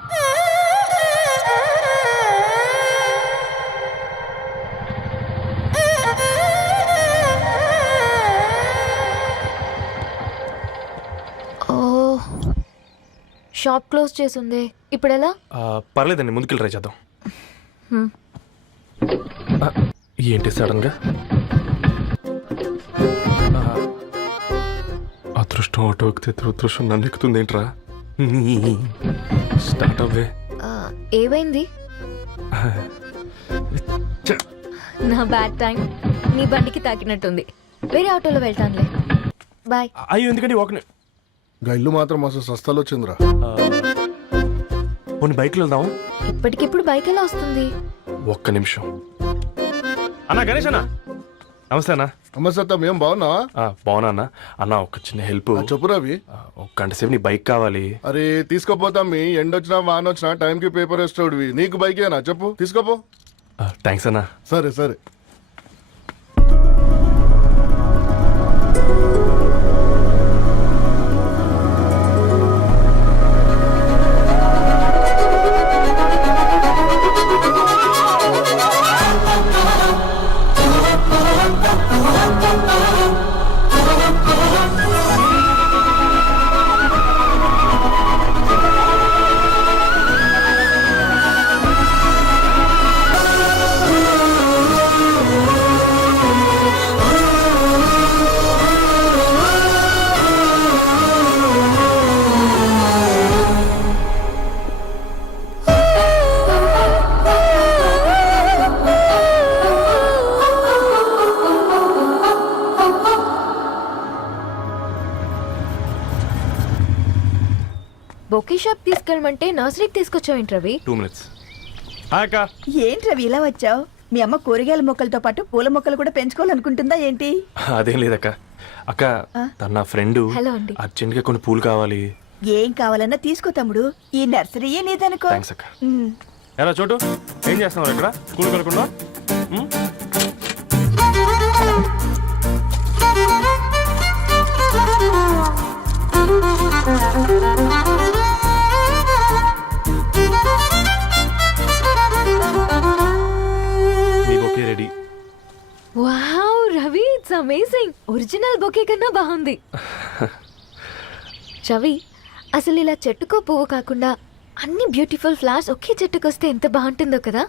ఓ, షాప్ క్లోజ్ చేసింది, ఇప్పుడు ఎలా? పర్లేదండి, ముందుకెళ్ళి ట్రై చేద్దాం. ఆ, ఏంటి సడన్గా? అదృష్టం ఆటో ఎక్కితే దురదృష్టం నన్ను ఎక్కుతుంది ఏంట్రా? స్టార్ట్ అవ్వే. ఏమైంది? నా బ్యాడ్ టైం నీ బండికి తాకినట్టుంది. వేరే ఆటోలో వెళ్తానులే, బాయ్. అయ్యో ఎందుకండి ఒక ఇల్లు మాత్రం అసలు సస్తాలో వచ్చిందిరా. కొన్ని బైక్లో వెళ్దాం. ఇప్పటికిప్పుడు బైక్ ఎలా వస్తుంది? ఒక్క నిమిషం. అన్నా గణేష్ అన్న, నమస్తే అన్న. నమస్తే, ఏం బాగున్నావా? బాగున్నా అన్న. అన్న ఒక చిన్న హెల్ప్. చెప్పు రవి. ఒక గంట సేపు నీ బైక్ కావాలి. అరే తీసుకోపోతాం, మీ ఎండొచ్చినా వానొచ్చినా టైంకి పేపర్ వేస్తాడువి. నీకు బైకేనా చెప్పు, తీసుకోపో. థ్యాంక్స్ అన్న. సరే సరే. బొకే షాప్ తీసుకెళ్ళమంటే నర్సరీకి తీసుకొచ్చావేంటి రవి? 2 minutes. హాయ్ అక్క. ఏంటి రవి ఇలా వచ్చావు? మీ అమ్మ కూరగాయల మొక్కలతో పాటు పూల మొక్కలు కూడా పెంచుకోవాలనుకుంటుందా ఏంటి? అదేం లేదక్క. అక్క తన నా ఫ్రెండ్, హలో అండి. అర్జెంట్గా కొన్ని పూలు కావాలి. ఏం కావాలన్నా తీసుకో తమ్ముడు, ఈ నర్సరీయే నీదనుకో. థ్యాంక్స్ అక్క. ఎలా చోటు, ఏం చేస్తున్నావు ఇక్కడ? స్కూల్ కలకుండా? మీ bouquet ready. Wow Ravi, it's amazing. Original bouquet కన్నా బాగుంది. రవి, అసలు ఇలా చెట్టుకో పువ్వు కాకుండా అన్ని బ్యూటిఫుల్ ఫ్లవర్స్ ఒకే చెట్టుకు వస్తే ఎంత బాగుంటుందో కదా.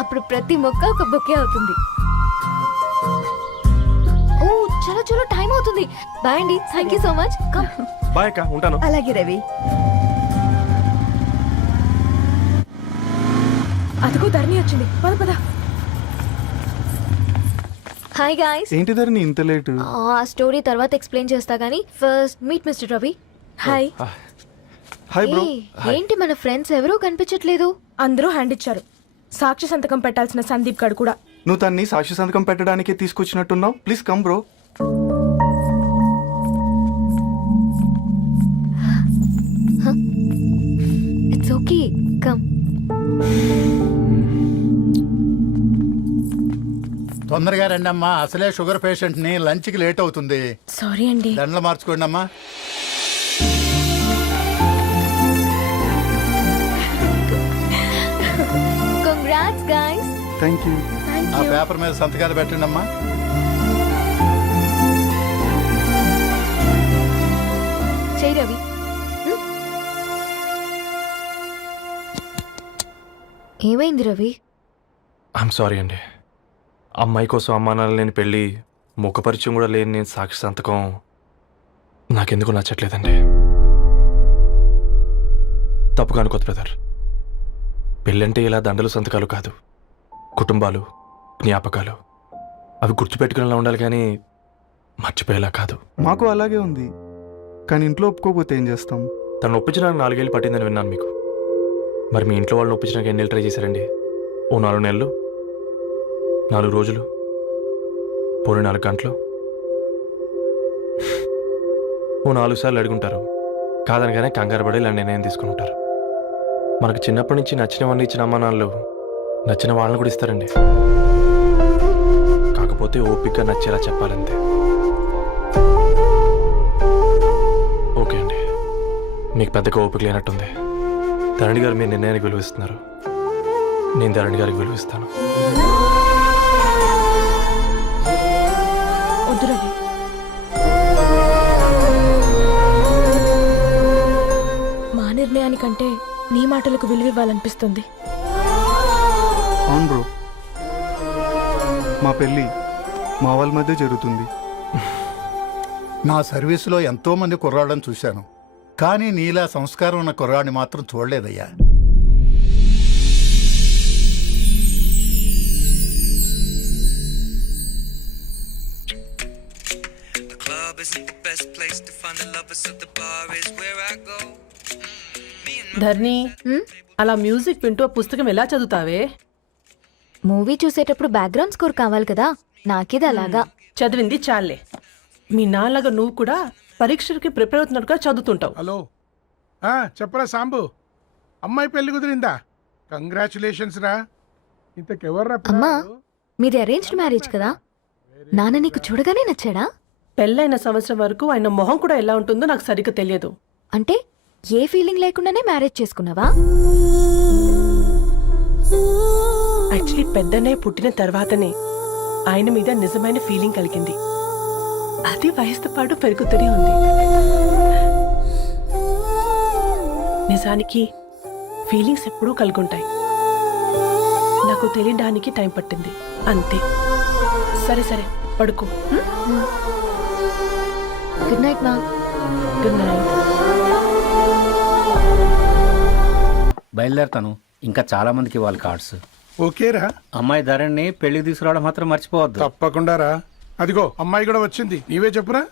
అప్పుడు ప్రతి మొక్క ఒక బొకే అవుతుంది. ఓ చలో చలో, టైం అవుతుంది. బాయ్ అండి, thank you so much. Come. Bye అక్క, ఉంటాను. అలాగే రవి. అదిగో ధరణి వచ్చింది, పద పద. Hi guys. ఏంటి ధరణి ఇంత లేటు? ఆ స్టోరీ తర్వాత ఎక్స్ప్లెయిన్ చేస్తా గానీ first meet mister Ravi. Hi. Hi bro. ఏంటి మన ఫ్రెండ్స్ ఎవరూ కనిపించట్లేదు? అందరూ హ్యాండ్ ఇచ్చారు. సాక్షి సంతకం పెట్టాల్సిన సందీప్ గడు కూడా. నువ్వు తన్ని సాక్షి సంతకం పెట్టడానికి తీసుకొచ్చినట్టున్నావు. Please come bro. It's okay, come. తొందరగా రండి అమ్మా, అసలే షుగర్ పేషెంట్ ని, లంచ్ కి లేట్ అవుతుంది. సారీ అండి. దండలు మార్చుకోండి అమ్మా. Congrats guys. Thank you. ఆ పేపర్ మీద సంతకాలు పెట్టండి అమ్మా. చెయ్యి రవి. ఏమైంది రవి? ఐఎమ్ సారీ అండి. అమ్మాయి కోసం అమ్మానాలు లేని పెళ్ళి, ముఖ పరిచయం కూడా లేని నేను సాక్షి సంతకం నాకెందుకు నచ్చట్లేదండి. తప్పుగా అనుకోదు బ్రదర్. పెళ్ళంటే ఇలా దండలు సంతకాలు కాదు, కుటుంబాలు, జ్ఞాపకాలు. అవి గుర్తుపెట్టుకునేలా ఉండాలి కానీ మర్చిపోయేలా కాదు. మాకు అలాగే ఉంది, కానీ ఇంట్లో ఒప్పుకోకపోతే ఏం చేస్తాం? తను ఒప్పించడానికి 4 ఏళ్ళు పట్టిందని విన్నాను మీకు. మరి మీ ఇంట్లో వాళ్ళని ఒప్పించడానికి ఎన్ని ట్రై చేశారండి? ఓ 4 నెలలు, 4 రోజులు, పోనీ 4 గంటలు? ఓ 4 సార్లు అడుగుంటారు, కాదనగానే కంగారు పడి ఇలా నిర్ణయం తీసుకుని ఉంటారు. మనకు చిన్నప్పటి నుంచి నచ్చినవన్నీ ఇచ్చిన అమ్మ నాన్నలు నచ్చిన వాళ్ళని కూడా ఇస్తారండి. కాకపోతే ఓపిక నచ్చేలా చెప్పాలంతే. ఓకే అండి, మీకు పెద్దగా ఓపిక లేనట్టుంది. ధరణి గారు మీ నిర్ణయానికి విలువిస్తున్నారు, నేను ధరణి గారికి విలువిస్తాను. వద్దు రవి, మా నిర్ణయానికంటే నీ మాటలకు విలువివ్వాలనిపిస్తుంది. అవును బ్రో, మా పెళ్ళి మా వాళ్ళ మధ్య జరుగుతుంది. నా సర్వీసులో ఎంతో మంది కుర్రాళ్ళని చూశాను, కానీ నీలా సంస్కారం ఉన్న కుర్రాడిని మాత్రం చూడలేదయ్యా. ధర్ని, అలా మ్యూజిక్ వింటూ పుస్తకం ఎలా చదువుతావే? మూవీ చూసేటప్పుడు బ్యాక్గ్రౌండ్ స్కోర్ కావాలి కదా, నాకేది అలాగా. చదివింది చాలే. మీ నాన్నగా నువ్వు కూడా పరీక్షలకి ప్రిపేర్ అవుతున్నట్టుగా చదువుతుంటావు. హలో, చెప్పరా సాంబు, అమ్మాయి పెళ్లి కుదిరిందా? కంగ్రాచులేషన్స్ రా. ఇంతకెవర్రా అమ్మా, మీది అరేంజ్డ్ మ్యారేజ్ కదా, నాన్న నీకు చూడగానే నచ్చాడా? పెళ్ళైన సంవత్సరం వరకు ఆయన మొహం కూడా ఎలా ఉంటుందో నాకు సరిగ్గా తెలియదు. అంటే ఏ ఫీలింగ్ లేకుండానే మ్యారేజ్ చేసుకున్నావా? యాక్చువల్లీ పెద్దనే పుట్టిన తర్వాతనే ఆయన మీద నిజమైన ఫీలింగ్ కలిగింది. అది వయసుతో పాటు పెరుగుతూనే ఉంది. నిజానికి ఫీలింగ్స్ ఎప్పుడూ కలుగుంటాయి, నాకు తెలియడానికి టైం పట్టింది అంతే. సరే సరే, పడుకో. గుడ్ నైట్ మా. Good night. బయలుదేరుతాను, ఇంకా చాలా మందికి ఇవ్వాలి కార్డ్స్. ఓకేరా, అమ్మాయి ధరణి పెళ్లికి తీసుకురావడం మాత్రం మర్చిపోవద్దు. తప్పకుండా రా. అదిగో అమ్మాయి కూడా వచ్చింది, నీవే చెప్పురా.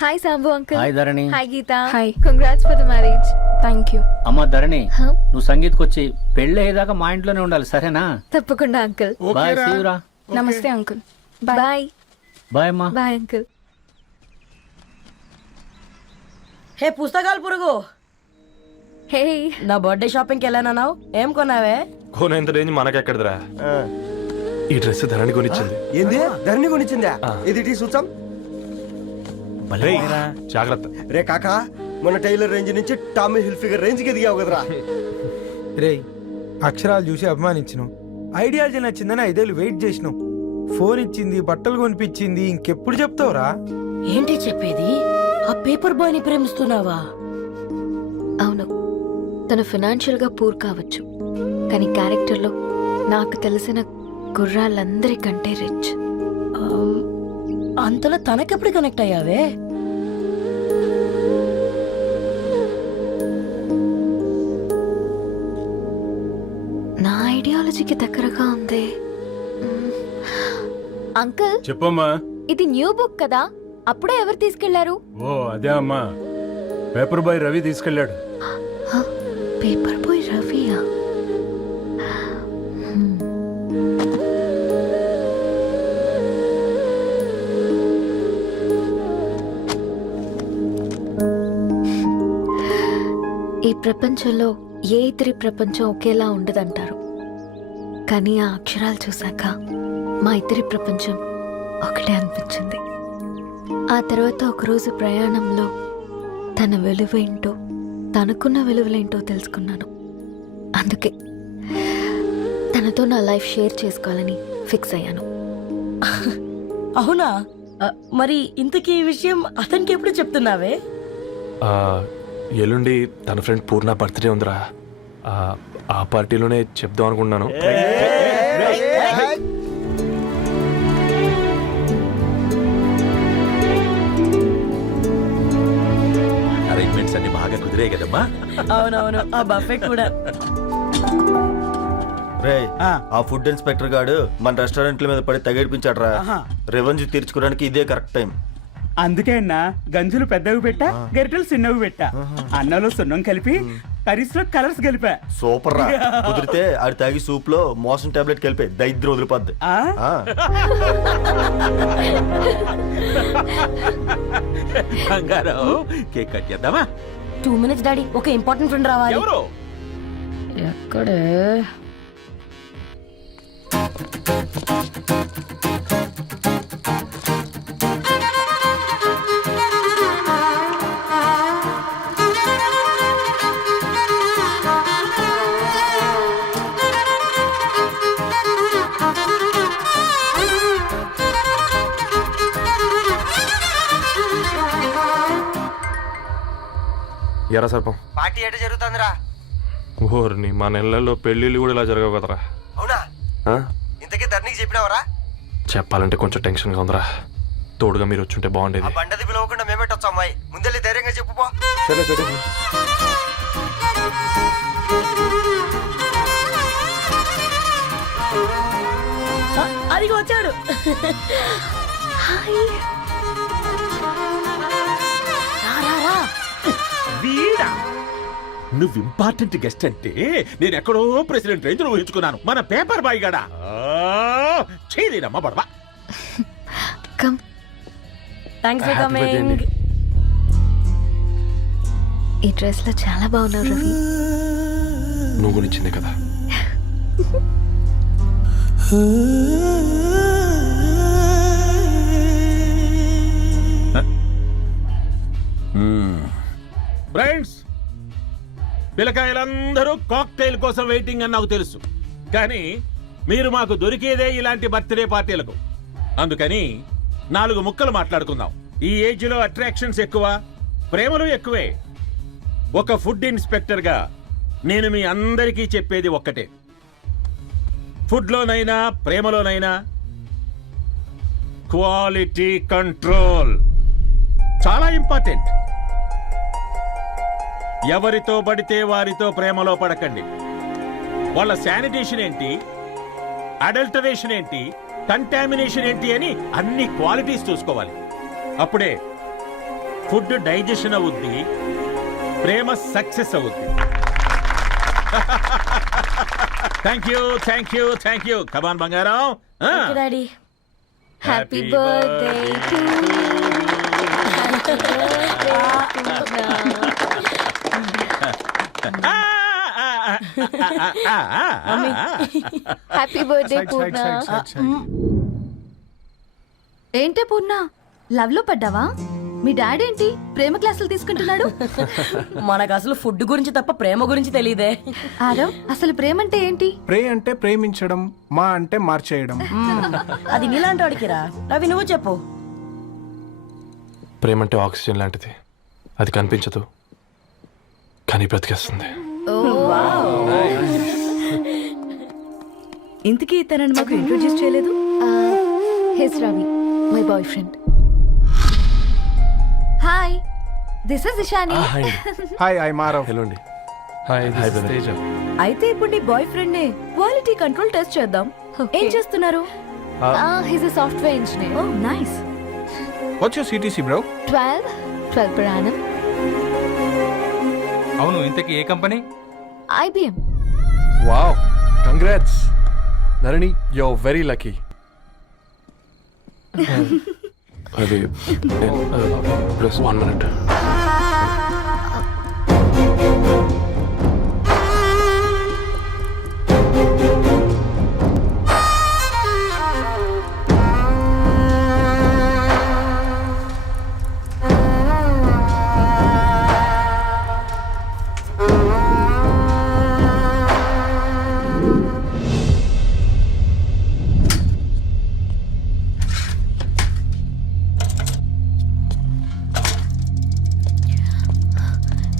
Hi Sambu uncle. Hi Dharani. Hi Geeta. Hi. Congrats for the marriage. Thank you. అమ్మ ధరణి, Huh? నువ్వు సంగీత్కి వచ్చి పెళ్లి అయ్యేదాకా మా ఇంట్లోనే ఉండాలి, సరేనా? తప్పకుండా అంకుల్. బాయ్, ఓకేరా. see you రా. నమస్తే అంకుల్. బాయ్. బాయ్ అమ్మా. Bye uncle. హే పుస్తకాలు పురుగు, హే, నా బర్త్డే షాపింగ్కి వెళ్ళానన్నావు, ఏం కొన్నావే? కోనేంత రేంజ్ మనకెక్కడదిరా. ఈ డ్రెస్ ధరణి కొనిచ్చింది. ఏంది ధరణి కొనిచ్చిందా? ఆ. ఇది టీ చూసాం. రేయ్, జాగ్రత్త. రే కాకా, మన టైలర్ రేంజ్ నుంచి టామీ హిల్ఫిగర్ రేంజ్ కి ఎదిగావు కదరా. రేయ్, అక్షరాలు చూసి అభిమానించినాం, ఐడియాలజీ నచ్చిందని 5 ఏళ్ళు వెయిట్ చేసినాం. ఫోన్ ఇచ్చింది, బట్టలు కొనిపించింది, ఇంకెప్పుడు చెప్తావురా? ఏంటి చెప్పేది? ఆ పేపర్ బాయ్ ని ప్రేమిస్తున్నావా? అవును, తను ఫినాన్షియల్గా పూర్ కావచ్చు, కానీ క్యారెక్టర్లో నాకు తెలిసిన గుర్రాలందరికంటే రిచ్. అంతలో తనకెప్పుడు కనెక్ట్ అయ్యావే? నా ఐడియాలజీకి దగ్గరగా ఉంది. అంకుల్, చెప్పమ్మా. ఇది న్యూ బుక్ కదా, అప్పుడే ఎవరు తీసుకెళ్లారు? ఓ అదే అమ్మా, పేపర్ బాయ్ రవి తీసుకెళ్ళాడు. పేపర్ బాయ్ రవియా? ఈ ప్రపంచంలో ఏ ఇతరి ప్రపంచం ఒకేలా ఉండదంటారు, కానీ ఆ అక్షరాలు చూశాక మా ఇతరి ప్రపంచం ఒకటే అనిపించింది. ఆ తర్వాత ఒకరోజు ప్రయాణంలో తన విలువేంటో, తనకున్న విలువలేంటో తెలుసుకున్నాను. అందుకే తనతో నా లైఫ్ షేర్ చేసుకోవాలని ఫిక్స్ అయ్యాను. అవునా? మరి ఇంతకీ ఈ విషయం అతనికి ఎప్పుడు చెప్తున్నావే? ఎల్లుండి తన ఫ్రెండ్ పూర్ణ బర్త్డే ఉందిరా, ఆ పార్టీలోనే చెప్దాం అనుకున్నాను. అరేంజ్మెంట్స్ అన్ని బాగా కుదిరే కదమ్మా. అవునవును, ఆ బఫే కూడా. రే, ఆ ఫుడ్ ఇన్స్పెక్టర్ గాడు మన రెస్టారెంట్ల మీద పడి తగేడిపించాడు రా. రెవెన్యూ తీర్చుకోవడానికి ఇదే కరెక్ట్ టైం. అందుకే అన్న గంజులు పెద్దవి పెట్టా, గరిటెలు చిన్నవి పెట్టా. అన్నంలో సున్నం కలిపి కర్రీస్ లో కలర్స్ కలిపా సూపర్ రా. కుదిరితే అది తాగి సూప్ లో మోషన్ టాబ్లెట్ కలిపే దైద్యం వదిలిపోద్ది. ఆ? బంగారం కేక్ కట్ చేద్దామా? 2 minutes డాడీ, ఒక ఇంపార్టెంట్ ఫ్రెండ్ రావాలి. ఎవరు? ఎక్కడే ఎరా సర్పం, పార్టీ ఎట జరుగుతుందిరా? ఓర్ని మా నెలల్లో పెళ్ళిళ్ళు కూడా ఇలా జరగవు కదరా. అవునా? ఆ? ఇంతకీ ధరణికి చెప్పినావరా? చెప్పాలంటే కొంచెం టెన్షన్గా ఉందిరా. తోడుగా మీరు వచ్చుంటే బాగుండేది. బండది పిలవకుండా మేమేటొచ్చు అమ్మాయి, ముందెళ్ళి ధైర్యంగా చెప్పుకో. సరే సరే. అదిగో వచ్చాడు. వీడా? నువ్వు ఇంపార్టెంట్ గెస్ట్ అంటే నేను ఎక్కడో ప్రెసిడెంట్ రేంజ్ ఊహించుకున్నాను. మన పేపర్ బాయ్ గడా చేయలేనమ్మా బడవా. Come. Thanks for Happy birthday అండి. కమింగ్. ఈ డ్రెస్ లో చాలా బాగున్నావు రవి. నువ్వు గురించిందే కదా. ఫ్రెండ్స్, పిల్లకాయలందరూ కాక్టైల్ కోసం వెయిటింగ్ అని నాకు తెలుసు. కానీ మీరు మాకు దొరికేదే ఇలాంటి బర్త్డే పార్టీలకు. అందుకని 4 ముక్కలు మాట్లాడుకుందాం. ఈ ఏజ్ లో అట్రాక్షన్స్ ఎక్కువ, ప్రేమలు ఎక్కువే. ఒక ఫుడ్ ఇన్స్పెక్టర్ గా నేను మీ అందరికీ చెప్పేది ఒక్కటే. ఫుడ్ లోనైనా ప్రేమలోనైనా క్వాలిటీ కంట్రోల్ చాలా ఇంపార్టెంట్. ఎవరితో పడితే వారితో ప్రేమలో పడకండి. వాళ్ళ శానిటేషన్ ఏంటి, అడల్టరేషన్ ఏంటి, కంటామినేషన్ ఏంటి అని అన్ని క్వాలిటీస్ చూసుకోవాలి. అప్పుడే ఫుడ్ డైజెషన్ అవుద్ది, ప్రేమ సక్సెస్ అవుద్ది. Thank you thank you thank you. Come on బంగారం. Daddy. Happy birthday to happy birthday Purna. ఏంటే పూర్ణ, లవ్ లో పడ్డావా? మీ డాడీ ఏంటి ప్రేమ క్లాసులు తీసుకుంటున్నాడు? మనకు అసలు ఫుడ్ గురించి తప్ప ప్రేమ గురించి తెలియదే. ఆరవ్, అసలు ప్రేమ అంటే ఏంటి? ప్రే అంటే ప్రేమించడం, మా అంటే మార్చేయడం. అది నీలాంటి వాడికిరా. రవి నువ్వు చెప్పు. ప్రేమంటే ఆక్సిజన్ లాంటిది. అది కనిపించదు కానీ బ్రతికేస్తుంది. ఇంతకీ తనని మాకు ఇంట్రొడ్యూస్ చేయలేదు. He's Ravi, my boyfriend. Hi, this is Ishani. Hi, I Maarav. Hello అండి. హాయ్ తేజ. అయితే ఇప్పుడు నీ బాయ్ ఫ్రెండ్ నే క్వాలిటీ కంట్రోల్ టెస్ట్ చేద్దాం. ఏం చేస్తున్నారు? He's a software engineer. Oh nice. What's your CTC bro? 12 per annum. అవును, ఇంతకీ ఏ కంపెనీ? IBM. Wow, congrats Dharani, you are very lucky. అది ప్లస్ 1 minute.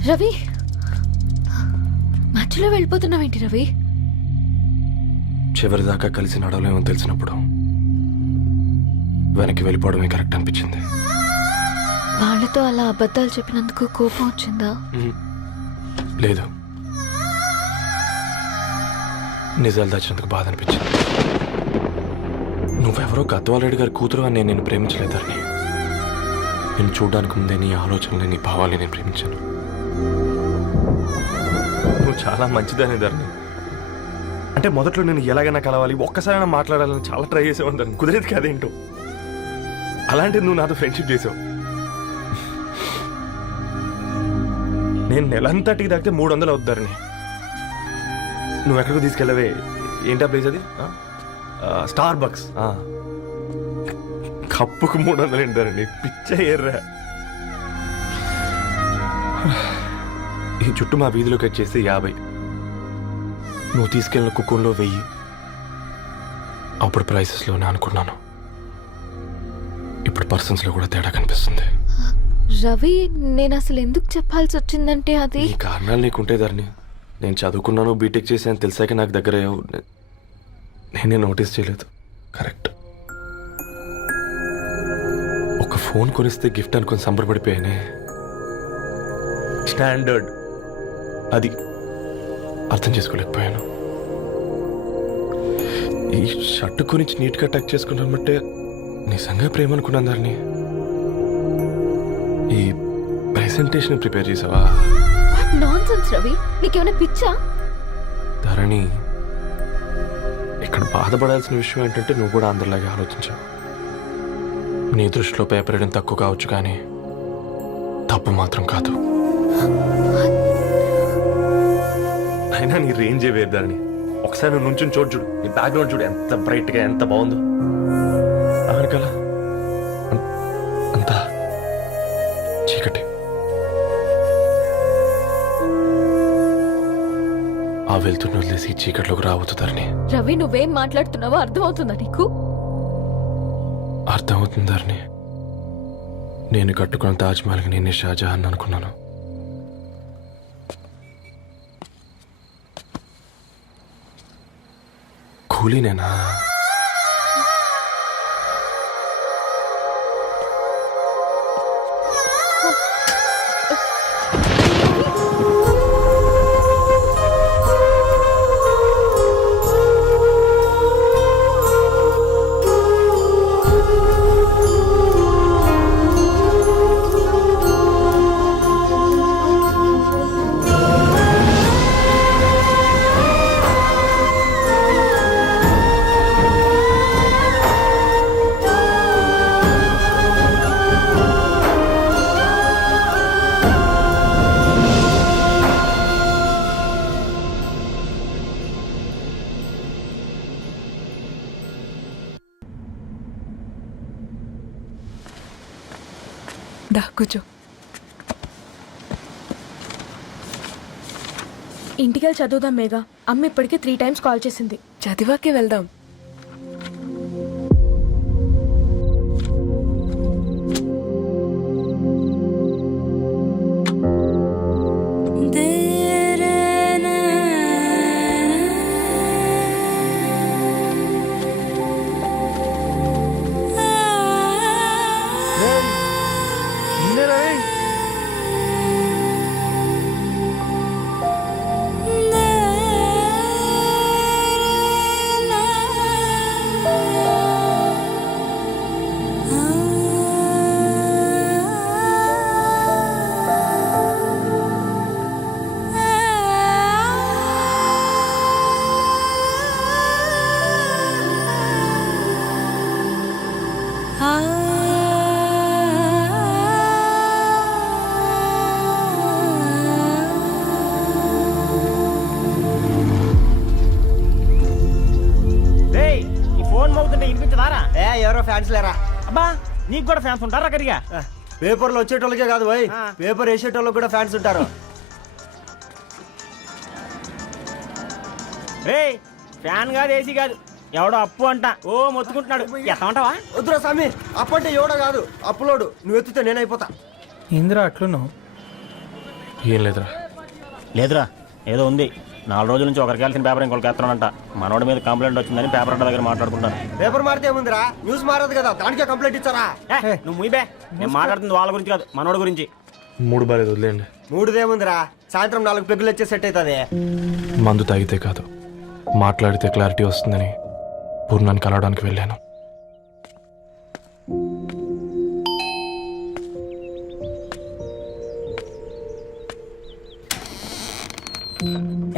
రవి, మధ్యలో వెళ్ళిపోతున్నావేంటి రవి? చివరిదాకా కలిసి నడవలేమో తెలిసినప్పుడు వెనక్కి వెళ్ళిపోవడమే కరెక్ట్ అనిపించింది. వాళ్ళతో అలా అబద్ధాలు చెప్పినందుకు కోపం వచ్చిందా? లేదు, నిజాలు దాచినందుకు బాధ అనిపించింది. నువ్వెవరో గద్వాలరెడ్డి గారి కూతురు అని నేను ప్రేమించలేదని. నేను చూడడానికి ముందే నీ ఆలోచనలు, నీ భావాలు నేను ప్రేమించాను. నువ్వు చాలా మంచిదనే ధరణి. అంటే మొదట్లో నేను ఎలాగైనా కలవాలి, ఒక్కసారైనా మాట్లాడాలని చాలా ట్రై చేసేవాడిని ధరణి. కుదిరేది కాదేంటో. అలాంటిది నువ్వు నాతో ఫ్రెండ్షిప్ చేసావు. నేను నెలంతటికి తాకితే 300 అవుతారని. నువ్వు ఎక్కడికో తీసుకెళ్ళవే, ఏంటా ప్లేస్ అది? Star bucks. కప్పుకు 300 ఏంటారండి, పిచ్చ ఎర్రా. ఈ చుట్టూ మా వీధిలో కట్ చేస్తే 50. నువ్వు తీసుకెళ్ళిన కుక్కన్లో 1000. అప్పుడు ప్రైసెస్లోనే అనుకున్నాను, ఇప్పుడు పర్సన్స్లో కూడా తేడా కనిపిస్తుంది. రవి, నేను అసలు ఎందుకు చెప్పాల్సి వచ్చిందంటే అది ఈ కారణాలు నీకుంటే ధరణి. నేను చదువుకున్నాను, బీటెక్ చేశాను తెలిసాక నాకు దగ్గర అయ్యావు. నేనే నోటీస్ చేయలేదు. కరెక్ట్. ఒక ఫోన్ కొనిస్తే గిఫ్ట్ అనుకొని సంబరపడిపోయానే. స్టాండర్డ్ అది అర్థం చేసుకోలేకపోయాను. ఈ షర్టు గురించి నీట్గా టచ్ చేసుకున్నామంటే నిజంగా ప్రేమ అనుకున్నాను దాన్ని. ఈ ప్రెజెంటేషన్ ప్రిపేర్ చేసావా? నాన్సెన్స్ రవి, నీకేమైనా పిచ్చా? ధరణి, ఇక్కడ బాధపడాల్సిన విషయం ఏంటంటే నువ్వు కూడా అందరిలాగే ఆలోచించావు. నీ దృష్టిలో పేపర్ వేయడం తక్కువ కావచ్చు, కానీ తప్పు మాత్రం కాదు. అయినా నీ రేంజే వేరు ధరణి. ఒకసారి నువ్వు నుంచుని చూడు, నీ బ్యాక్గ్రౌండ్ చూడు ఎంత బ్రైట్గా, ఎంత బాగుందో. వెనకాల అంతా చీకటి. ఆ వెళ్తున్న వదిలేసి చీకట్లోకి రాబోతుందని. రవి, నువ్వేం మాట్లాడుతున్నావో అర్థమవుతుందా నీకు? అర్థమవుతుందని. నేను కట్టుకున్న తాజ్మహల్కి నేనే షాజహాన్ అనుకున్నాను. కూలీనేనా? దా కూర్చో. ఇంటికెళ్ళి చదువుదాం మేఘా. అమ్మ ఇప్పటికే 3 times కాల్ చేసింది. చదివాకే వెళ్దాం. ఎవరో ఫ్యాన్స్ లేరా? అబ్బా, నీకు కూడా ఫ్యాన్స్ ఉంటారా? కరిగా పేపర్లో వచ్చేటోళ్ళకే కాదు పోయి, పేపర్ వేసేటోళ్ళకి కూడా ఫ్యాన్స్ ఉంటారు. రే, ఫ్యాన్ కాదు, ఏసీ కాదు, ఎవడో అప్పు అంట ఓ మొత్తుకుంటున్నాడు. ఎత్తమంటావా? వద్దురా స్వామి, అప్పు అంటే ఎవడో కాదు, అప్పులోడు. నువ్వు ఎత్తుతే నేనైపోతా. ఇందిరా అట్లున్నావు? ఏం లేదురా. లేదురా, ఏదో ఉంది. 4 రోజుల నుంచి ఒకరికి వెళ్ళిన పేపర్ ఇంకొకరికి ఎత్తానంట. మనోడి మీద కంప్లైంట్ వచ్చిందని పేపర్ అడ్డ దగ్గర మాట్లాడుకుంటాను. పేపర్ మారితే ఏముందిరా, న్యూస్ మారదు కదా, దానికే కంప్లైంట్ ఇచ్చారా? నువ్వు ముయ్యబే, నేను మాట్లాడుతుంది వాళ్ళ గురించి కాదు, మనోడి గురించి. 3 బాలేదు, వదిలేండి. 3దేముందిరా, సాయంత్రం 4 పెగ్గులు వచ్చే సెట్ అవుతుంది. మందు తాగితే కాదు, మాట్లాడితే క్లారిటీ వస్తుందని పూర్ణాన్ని కలవడానికి వెళ్ళాను.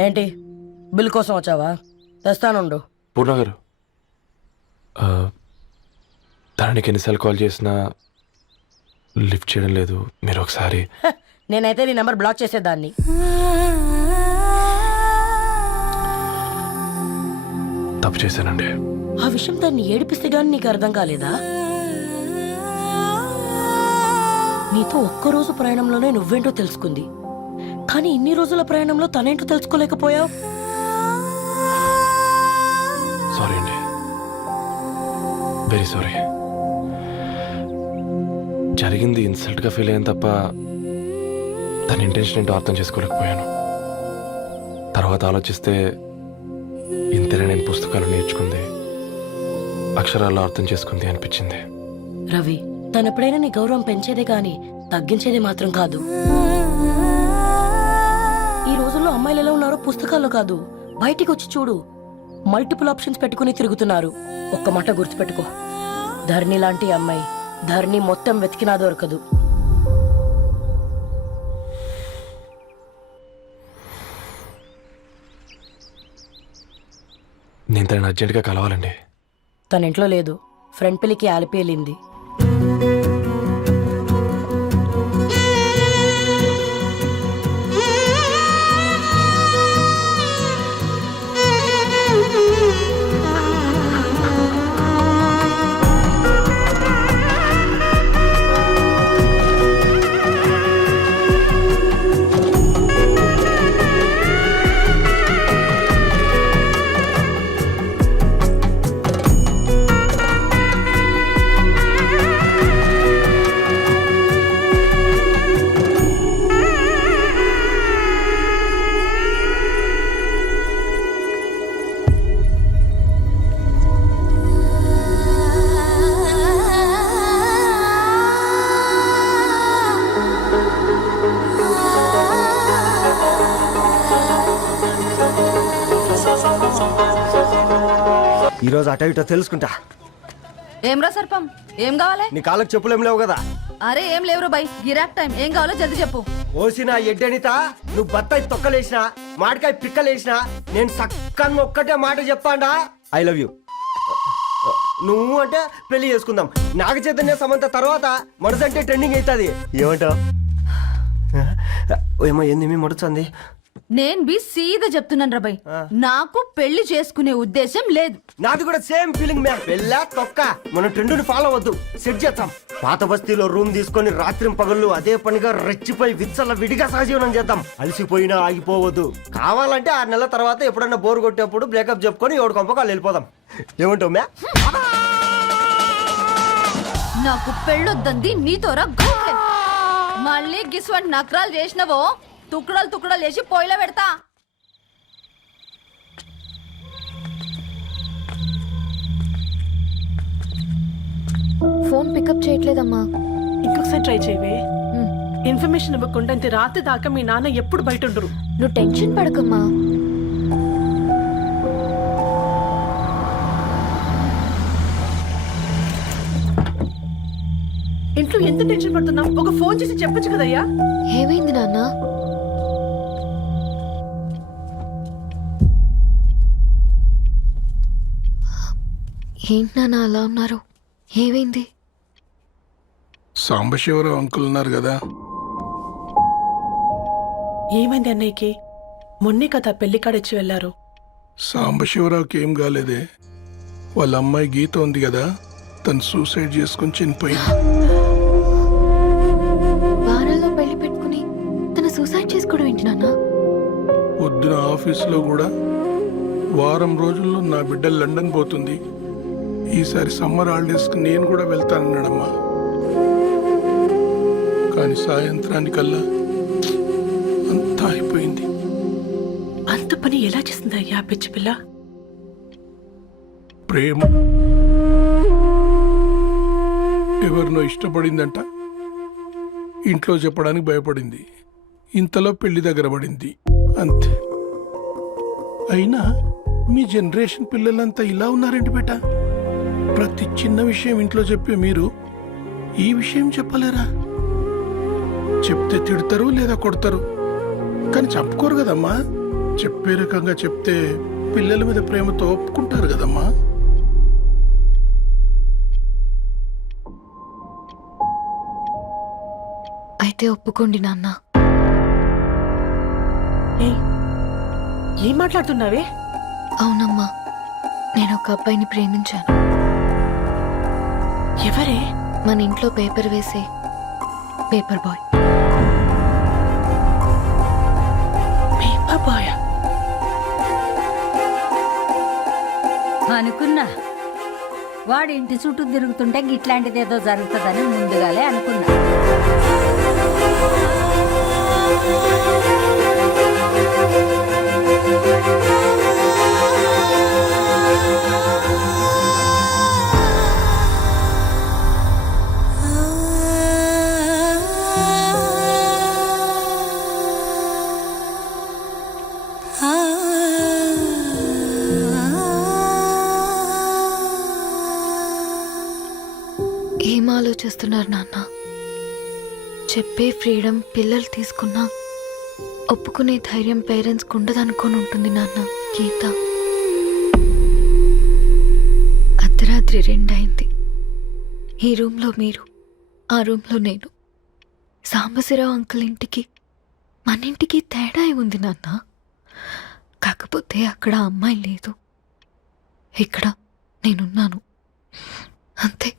ఏంటి బిల్ కోసం వచ్చావా? తెస్తానుండు. పూర్ణ గారు, ధరణికి ఎన్నిసార్లు కాల్ చేసినా లిఫ్ట్ చేయడం లేదు. మీరు ఒకసారి నేనైతే నీ నెంబర్ బ్లాక్ చేసేదాన్ని. తప్పు చేశానండి. ఆ విషయం దాన్ని ఏడిపిస్తే గానీ నీకు అర్థం కాలేదా? నీతో ఒక్కరోజు ప్రయాణంలోనే నువ్వేంటో తెలుసుకుంది, కానీ ఇన్ని రోజుల ప్రయాణంలో తనేంటో తెలుసుకోలేకపోయావు. సారీ అండి, వెరీ సారీ. జరిగింది ఇన్సల్ట్గా ఫీల్ అయ్యాను తప్ప తన ఇంటెన్షన్ ఏంటో అర్థం చేసుకోలేకపోయాను. తర్వాత ఆలోచిస్తే ఇంతనే నేను పుస్తకాలు నేర్చుకుంది, అక్షరాల్లో అర్థం చేసుకుంది అనిపించింది. రవి, తనెప్పుడైనా నీ గౌరవం పెంచేదే గాని తగ్గించేదే మాత్రం కాదు. ఈ రోజుల్లో అమ్మాయిలు ఎలా ఉన్నారో పుస్తకాల్లో కాదు, బయటికి వచ్చి చూడు. మల్టిపుల్ ఆప్షన్స్ పెట్టుకుని తిరుగుతున్నారు. ఒక్క మాట గుర్తుపెట్టుకో, ధరణి లాంటి అమ్మాయి ధరణి మొత్తం వెతికినా దొరకదు. నేను తనని అర్జెంటుగా కలవాలండి. తన ఇంట్లో లేదు, ఫ్రెండ్ పెళ్లికి ఆలిపి వెళ్ళింది. ఈరోజు అటో ఇటో తెలుసుకుంటా. ఏమ్రా సర్పం, ఏం కావాలి? నీ కాళ్ళకి చెప్పులేం లేవు కదా? అరే ఏం లేవురా బై, గిరాక్ టైం. ఏం కావాలో జల్దీ చెప్పు. ఓసిన ఎడ్డనిత, నువ్వు బత్తాయి తొక్కలేసినా మాడికాయ పిక్కలేసినా నేను సక్కగా ఒక్కటే మాట చెప్పాండా, ఐ లవ్ యూ. నువ్వు అంటే పెళ్లి చేసుకుందాం. నాగ చైతన్య సమంత తర్వాత మనసంటే ట్రెండింగ్ అవుతుంది. ఏమంటావు? ఏమో ఏంది మీ మడుచుంది? నేను బి సీదా చెప్తున్నాను రా బై, నాకు పెళ్లి చేసుకునే ఉద్దేశం లేదు. నాది కూడా సేమ్ ఫీలింగ్ మ్యామ్. పెళ్ళా తొక్క, మనం ట్రెండ్ని ఫాలో అవద్దు, సెట్ చేద్దాం. పాత బస్తీలో రూమ్ తీసుకొని రాత్రి పగళ్ళు అదే పనిగా రెచ్చిపోయి విచ్చల విడిగా సహజీవనం చేద్దాం. అలసిపోయినా ఆగిపోవద్దు. కావాలంటే 6 నెలల తర్వాత ఎప్పుడన్నా బోర్ కొట్టేప్పుడు బ్రేకప్ చెప్పుకొని ఎవడు కొంపకాలు వెళ్ళిపోదాం. ఏమంటావు మ్యా? నాకు పెళ్ళొద్దంది నీతోరా గోకె. మళ్ళీ గిస్వంటి నకరాలు చేసినవో తుక్కడలు తుక్కడలు చేసి పొయ్యిలో పెడతా. ఫోన్ పికప్ చేయట్లేదమ్మా. ఇంకొకసారి ట్రై చేయవే. ఇన్ఫర్మేషన్ ఇవ్వకుండా ఇంత రాత్రి దాకా మీ నాన్న ఎప్పుడు బయట ఉండరు. నువ్వు టెన్షన్ పడకమ్మా. ఇంట్లో ఎంత టెన్షన్ పడుతున్నావు? ఒక ఫోన్ చేసి చెప్పొచ్చు కదయ్యా. ఏమైంది నాన్న? ఏంటి నాన్న అలా ఉన్నారు? ఏమైంది? సాంబశివరావు అంకుల్ ఉన్నారు కదా, ఏమైంది అన్నయ్యకి? మొన్నే కదా పెళ్లి కాడిచ్చి వెళ్ళారు. సాంబశివరావుకి ఏం కాలేదే. వాళ్ళ అమ్మాయి గీత ఉంది కదా, తను సూసైడ్ చేసుకుని చనిపోయింది. వారాల్లో పెళ్లి పెట్టుకుని తను సూసైడ్ చేసుకోవడం ఏంటి నాన్న? పొద్దున ఆఫీసులో కూడా వారం రోజుల్లో నా బిడ్డ లండన్ పోతుంది, ఈసారి సమ్మర్ హాలిడేస్కి నేను కూడా వెళ్తానన్నాడమ్మా. కానీ సాయంత్రానికల్లా అంతా అయిపోయింది. అంత పని ఎలా చేస్తుందయ్యా పిచ్చి పిల్ల? ప్రేమ ఎవరినో ఇష్టపడిందంట, ఇంట్లో చెప్పడానికి భయపడింది. ఇంతలో పెళ్లి దగ్గర పడింది, అంతే. అయినా మీ జనరేషన్ పిల్లలంతా ఇలా ఉన్నారేంటి బేట? ప్రతి చిన్న విషయం ఇంట్లో చెప్పే మీరు ఈ విషయం చెప్పలేరా? చెప్తే తిడతారు లేదా కొడతారు, కానీ చెప్పుకోరు కదమ్మా. చెప్పే రకంగా చెప్తే పిల్లల మీద ప్రేమతో ఒప్పుకుంటారు కదమ్మా. అయితే ఒప్పుకోండి నాన్న. ఏయ్, ఏం మాట్లాడుతున్నావే? అవునమ్మా, నేను ఒక అబ్బాయిని ప్రేమించాను. ఎవరే? మన ఇంట్లో పేపర్ వేసే పేపర్ బాయ్. Paper boy? అనుకున్నా వాడి ఇంటి చుట్టూ తిరుగుతుంటే గిట్లాంటిది ఏదో జరుగుతుందని ముందుగాలే అనుకున్నా. ఏం ఆలోచిస్తున్నారు నాన్న? చెప్పే ఫ్రీడమ్ పిల్లలు తీసుకున్నా ఒప్పుకునే ధైర్యం పేరెంట్స్కి ఉండదనుకొని ఉంటుంది నాన్న. గీత, అర్ధరాత్రి 2 అయింది. ఈ రూమ్లో మీరు, ఆ రూమ్లో నేను. సాంబశివరావు అంకుల్ ఇంటికి మన ఇంటికి తేడా ఉంది నాన్న. కాకపోతే అక్కడ అమ్మాయి లేదు, ఇక్కడ నేనున్నాను, అంతే.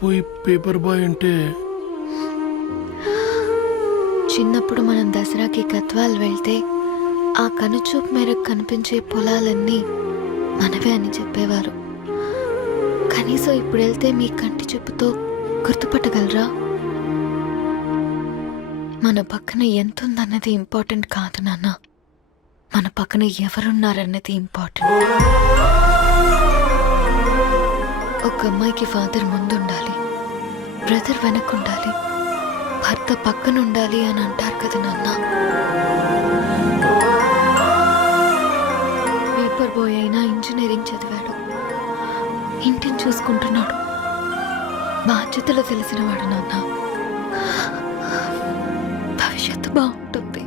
పోయి పేపర్ బాయ్ అంటే చిన్నప్పుడు మనం దసరాకి గద్వాల్ వెళ్తే ఆ కనుచూపు మేరకు కనిపించే పొలాలన్నీ మనవే అని చెప్పేవారు. కనీసం ఇప్పుడు వెళ్తే మీ కంటి చూపుతో గుర్తుపట్టగలరా? మన పక్కన ఎంతుందన్నది ఇంపార్టెంట్ కాదు నాన్న, మన పక్కన ఎవరున్నారన్నది ఇంపార్టెంట్. ఒక అమ్మాయికి ఫాదర్ ముందుండాలి, బ్రదర్ వెనకుండాలి, భర్త పక్కనుండాలి అని అంటారు కదా నాన్న. పేపర్ బాయ్ అయినా ఇంజనీరింగ్ చదివాడు, ఇంటిని చూసుకుంటున్నాడు, బాధ్యతలు తెలిసినవాడు నాన్న. భవిష్యత్తు బాగుంటుంది.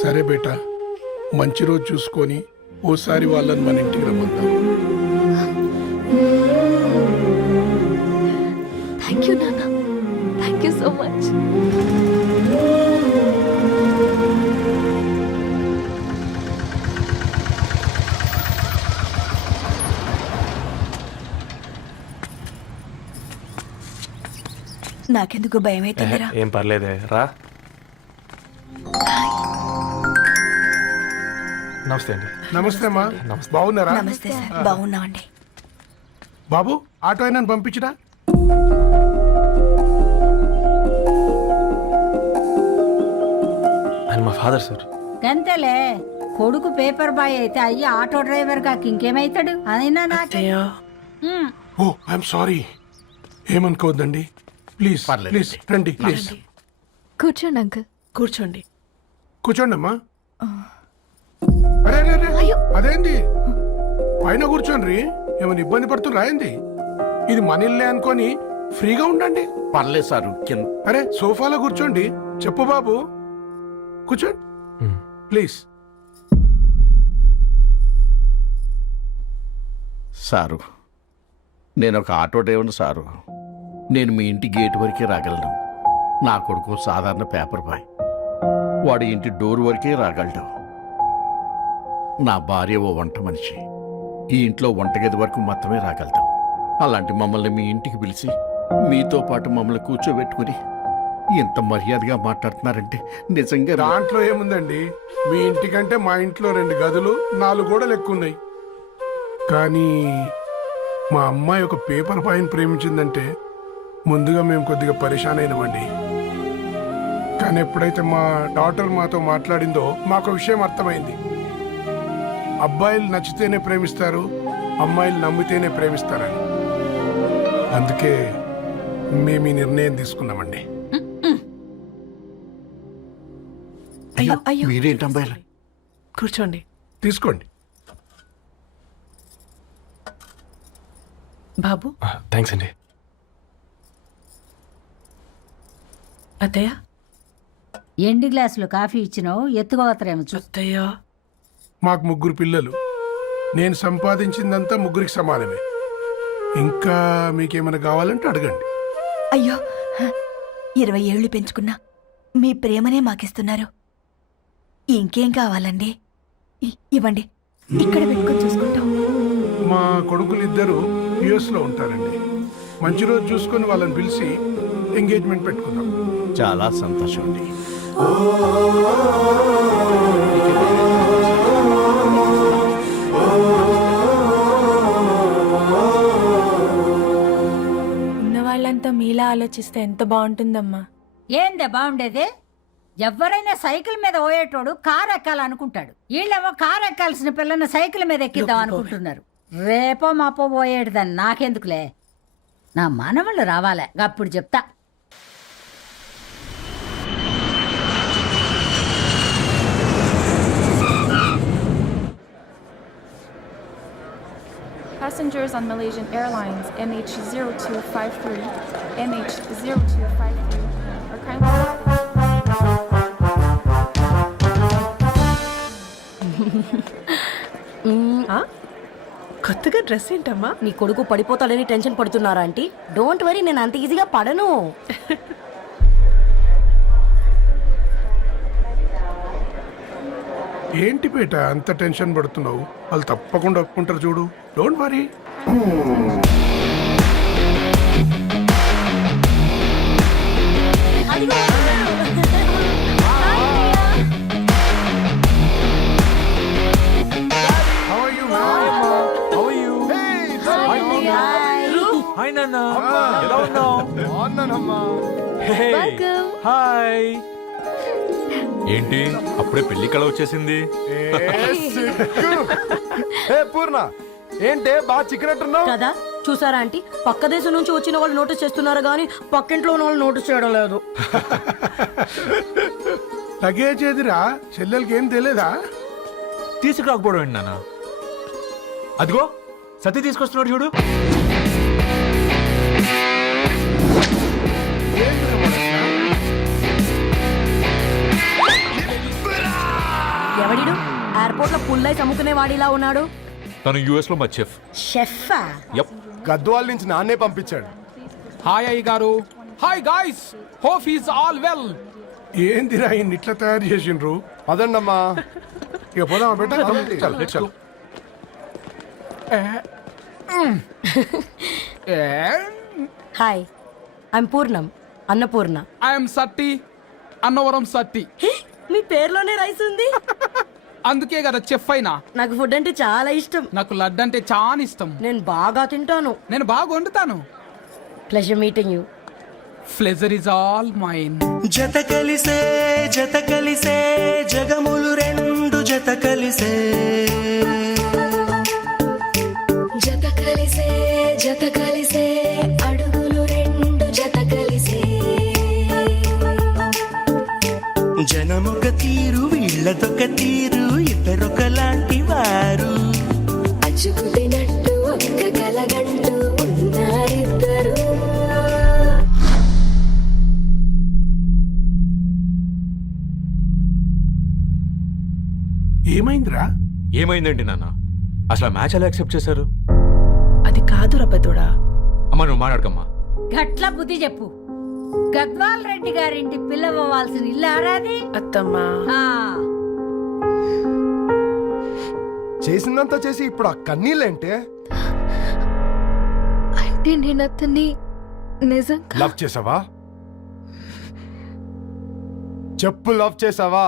సరే బేటా, మంచి రోజు చూసుకొని ఓసారి వాళ్ళని మన ఇంటికి రమ్మంటాం. థ్యాంక్ యూ నాన్న, థ్యాంక్ యూ సో మచ్. నాకెందుకు భయం అవుతుందిరా. ఏం పర్లేదే, రా. నమస్తే అండి. నమస్తే అమ్మా, బాగున్నారా? నమస్తే సార్, బాగున్నామండి. బాబు, ఆటో అయినా పంపించడా? ఆయన మా ఫాదర్ సార్. గంతేలే, కొడుకు పేపర్ బాయ్ అయితే అయ్యి ఆటో డ్రైవర్ కాక ఇంకేమైతాడు? అయినా నాకే ఓ, ఐఎమ్ సారీ. ఏమనుకోవద్దండి, ప్లీజ్ ప్లీజ్ రండి, ప్లీజ్ కూర్చోండి అంకుల్. కూర్చోండి. కూర్చోండి అమ్మా. అరే అరే అరే, అదేంది పైన కూర్చోండి, ఏమైనా ఇబ్బంది పడుతున్నా ఏంది? ఇది మన ఇల్లే అనుకొని ఫ్రీగా ఉండండి. పర్లేదు సారు. అరే సోఫాలో కూర్చోండి. చెప్పు బాబు, కూర్చోండి ప్లీజ్. సారు, నేను ఒక ఆటో డ్రైవర్ని సారు. నేను మీ ఇంటి గేట్ వరకే రాగలను. నా కొడుకు సాధారణ పేపర్ బాయ్, వాడి ఇంటి డోర్ వరకే రాగలడు. నా భార్య ఓ వంట మనిషి, ఈ ఇంట్లో వంటగది వరకు మాత్రమే రాగలుగుతాం. అలాంటి మమ్మల్ని మీ ఇంటికి పిలిచి మీతో పాటు మమ్మల్ని కూర్చోబెట్టుకుని ఎంత మర్యాదగా మాట్లాడుతున్నారంటే నిజంగా. దాంట్లో ఏముందండి, మీ ఇంటికంటే మా ఇంట్లో 2 గదులు 4 గోడలు ఎక్కువ ఉన్నాయి. కానీ మా అమ్మాయి ఒక పేపర్ బాయ్ని ప్రేమించిందంటే ముందుగా మేము కొద్దిగా పరేషాన్ అయినామండి. కానీ ఎప్పుడైతే మా డాటర్ మాతో మాట్లాడిందో మాకు విషయం అర్థమైంది. అబ్బాయిలు నచ్చితేనే ప్రేమిస్తారు, అమ్మాయిలు నమ్మితేనే ప్రేమిస్తారని. అందుకే మేము ఈ నిర్ణయం తీసుకున్నామండి. అయ్యో అయ్యో, మీరేంటి అబ్బాయిలు? కూర్చోండి. తీసుకోండి. బాబు థ్యాంక్స్ అండి. అత్తయ్య ఎండి గ్లాసులో కాఫీ ఇచ్చినావు ఎత్తుకోవతరేమో అత్తయ్య మాకు 3 పిల్లలు. నేను సంపాదించిందంతా 3కి సమానమే. ఇంకా మీకేమైనా కావాలంటే అడగండి. అయ్యో 20 ఏళ్ళు పెంచుకున్నా మీ ప్రేమనే మాకిస్తున్నారు. ఇంకేం కావాలండి? ఇవ్వండి, ఇక్కడ పెట్టుకొని చూసుకుంటాం. మా కొడుకులిద్దరూ యుఎస్ లో ఉంటారండి. మంచి రోజు చూసుకొని వాళ్ళని పిలిచి ఎంగేజ్మెంట్ పెట్టుకుందాం. చాలా సంతోషం అండి. ఉన్న వాళ్ళంతా మీలా ఆలోచిస్తే ఎంత బాగుంటుందమ్మా. ఏందే బాగుండేది? ఎవరైనా సైకిల్ మీద పోయేటోడు కారు ఎక్కాలనుకుంటాడు. వీళ్ళేమో కారు ఎక్కాల్సిన పిల్లని సైకిల్ మీద ఎక్కిద్దాం అనుకుంటున్నారు. రేపో మాపో పోయేడుదని నాకెందుకులే, నా మనవళ్ళు రావాలే అప్పుడు చెప్తా. Passengers on Malaysian Airlines MH0253, MH0253 are kindly... కొత్తగా డ్రెస్ ఏంటమ్మా? నీ కొడుకు పడిపోతాడని టెన్షన్ పడుతున్నారా ఆంటీ? డోంట్ వరీ, నేను అంత ఈజీగా పడను. ఏంటి పేట అంత టెన్షన్ పడుతున్నావు? వాళ్ళు తప్పకుండా ఒప్పుకుంటారు చూడు. Don't worry. హాయ్ నాన్న, ఎలా ఉన్నావు? హాయ్. ఏంటి అప్పుడే పెళ్లి కళ వచ్చేసింది? పూర్ణ ఏంటే బాగా చిక్కినట్టున్నావు కదా, చూసారా ఆంటీ? పక్క దేశం నుంచి వచ్చిన వాళ్ళు నోటీస్ చేస్తున్నారు కానీ పక్కింట్లో ఉన్న వాళ్ళు నోటీస్ చేయడం లేదు. లగేజ్ ఏదిరా? చెల్లెలకి ఏం తెలియదా? తీసుకురాకపోవడం ఏంటి నాన్న? అదిగో సతీ తీసుకొస్తున్నాడు చూడు. ఎవడిడు ఎయిర్పోర్ట్ లో పుల్లై చమ్ముకునే వాడిలా ఉన్నాడు? తను యుఎస్ లో మా చెఫ్. షెఫా? యప్. గద్వాల నుంచి నాన్నే పంపించాడు. హాయ్ అయ్య గారు. Hi guys, hope is all well. ఏందిరా ఇన్ని ఇట్లా తయారు చేసిండ్రు? పదండమ్మా. ఇక పోదామా బెట్ట? Hi, I'm Purnam, Annapurna. I'm Satti, Annavaram Satti. మీ పేర్లోనే రైస్ ఉంది. అందుకే కదా చెఫ్ అయినా. నాకు ఫుడ్ అంటే చాలా ఇష్టం. నాకు లడ్డు అంటే చాలా ఇష్టం. నేను బాగా తింటాను. నేను బాగా వండుతాను. Pleasure meeting you. Pleasure is all mine. జత కలిసే జగములు రెండు జత కలిసే, జత కలిసే అడుగులు రెండు జత కలిసే, జనమొక తీరు వీళ్ళదొక తీరు, ఇద్దరొకలాంటి వారు, అచ్చుకు తినట్టు ఒక్క కలగంటూ ఉన్నారిద్దరు. ఏమైందిరా? ఏమైందండి నాన్న? అసలు ఆ మ్యాచ్ ఎలా యాక్సెప్ట్ చేశారు? అది కాదు రబ్బతోడా. అమ్మా నువ్వు మాట్లాడకమ్మా. గట్ల బుద్ధి చెప్పు. గద్వాల్ రెడ్డి గారింటి పిల్లవ్వాల్సిన ఇల్లు ఆరాది. అత్తమ్మా చేసిందంతా చేసి ఇప్పుడు ఆ కన్నీళ్ళేంటే? అంటే నేను అతన్ని నిజంగా లవ్ చేసావా? చెప్పు, లవ్ చేసావా?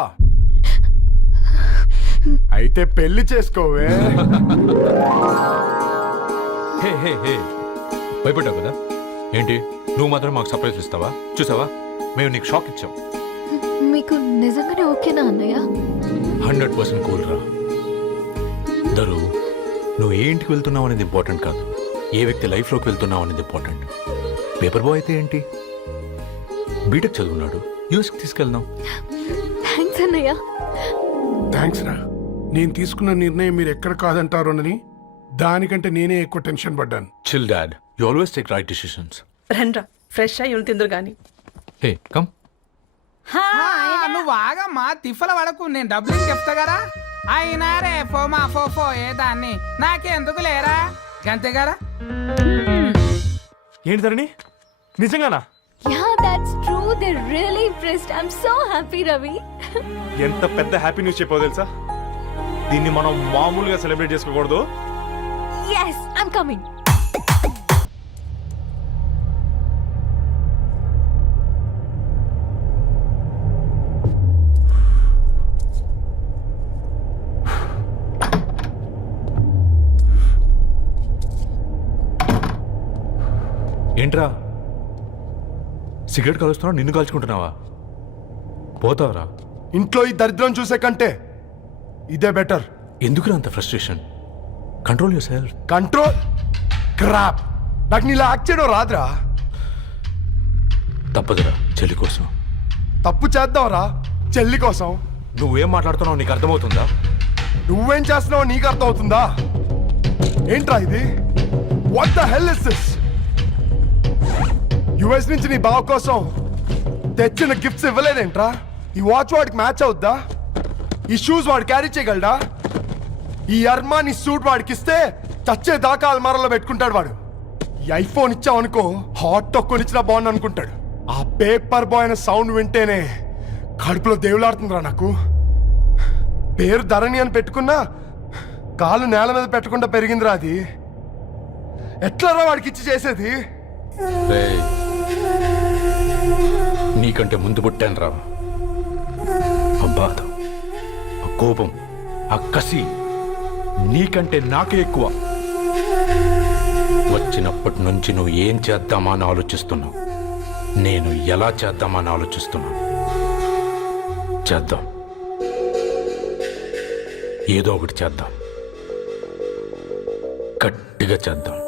అయితే పెళ్లి చేసుకోవే. హే హే హే, భయపడ్డావు కదా? ఏంటి నువ్వు మాత్రం మాకు సర్ప్రైజ్ ఇస్తావా? చూసావా, మేము నీకు షాక్ ఇచ్చాం. మీకు నిజంగానే ఓకేనా అన్నయ్య? 100% కూల్ రా. దరు, నువ్వు ఏ ఇంటికి వెళ్తున్నావు అనేది ఇంపార్టెంట్ కాదు, ఏ వ్యక్తి లైఫ్లోకి వెళ్తున్నావు అనేది ఇంపార్టెంట్. పేపర్ బాయ్ అయితే ఏంటి, బీటెక్ చదువున్నాడు, యూఎస్కి తీసుకెళ్దాం. థ్యాంక్స్ అన్నయ్య. థ్యాంక్స్ రా. నేను తీసుకున్న నిర్ణయం మీరు ఎక్కడ కాదంటారోనని దానికంటే నేనే ఎక్కువ టెన్షన్ పడ్డాను. Chill dad, you always take right decisions. రండ్రా ఫ్రెష్ అయ్యి ఉండి తిందురు గాని. Hey come. నువ్వు ఆగమ్మా తిప్పల పడకు, నేను డబ్బులు చెప్తా కదా. అయినా రే ఫో ఏదాన్ని నాకెందుకు లేరా గంతే కదా. ఏంటి ధరణి నిజంగానా? Yeah that's true, they really impressed. I am so happy Ravi. ఎంత పెద్ద హ్యాపీ న్యూస్ చెప్పావు తెలుసా? దీన్ని మనం మామూలుగా సెలబ్రేట్ చేసుకోకూడదు. yes I'm coming. ఏంట్రా సిగరెట్ కాలుస్తున్నావు, నిన్ను కాల్చుకుంటున్నావా? పోతావరా? ఇంట్లో ఈ దరిద్రం చూసే కంటే ఇదే బెటర్. ఎందుకురా అంత frustration? Control your self. Control crap. నాకు నీలా యాక్ట్ చేయడం రాదురా. తప్పదురా చెల్లి కోసం. తప్పు చేద్దాంరా చెల్లి కోసం. నువ్వేం మాట్లాడుతున్నావు నీకు అర్థమవుతుందా? నువ్వేం చేస్తున్నావో నీకు అర్థమవుతుందా? ఏంట్రా ఇది? What the hell is this? US నుంచి నీ బావ కోసం తెచ్చిన గిఫ్ట్స్ ఇవ్వలేదేంట్రా? ఈ వాచ్ వాడికి మ్యాచ్ అవుద్దా? ఈ షూస్ వాడు క్యారీ చేయగలడా? ఈ అర్మాని సూట్ వాడికి ఇస్తే చచ్చే దాకా అల్మారాలో పెట్టుకుంటాడు వాడు. ఈ ఐఫోన్ ఇచ్చావనుకో హాట్ టాక్ కొనిచ్చినా బాగుంది అనుకుంటాడు. ఆ పేపర్ బాయ్ అనే సౌండ్ వింటేనే కడుపులో దేవులాడుతుందిరా నాకు. పేరు ధరణి అని పెట్టుకున్నా కాలు నేల మీద పెట్టకుండా పెరిగిందిరా అది. ఎట్లరా వాడికి ఇచ్చి చేసేది? నీకంటే ముందు పుట్టాను రా. ఆ బాధ, ఆ కోపం, ఆ కసి నీకంటే నాకే ఎక్కువ. వచ్చినప్పటి నుంచి నువ్వు ఏం చేద్దామా అని ఆలోచిస్తున్నావు, నేను ఎలా చేద్దామా అని ఆలోచిస్తున్నాను. చేద్దాం, ఏదో ఒకటి చేద్దాం, గట్టిగా చేద్దాం.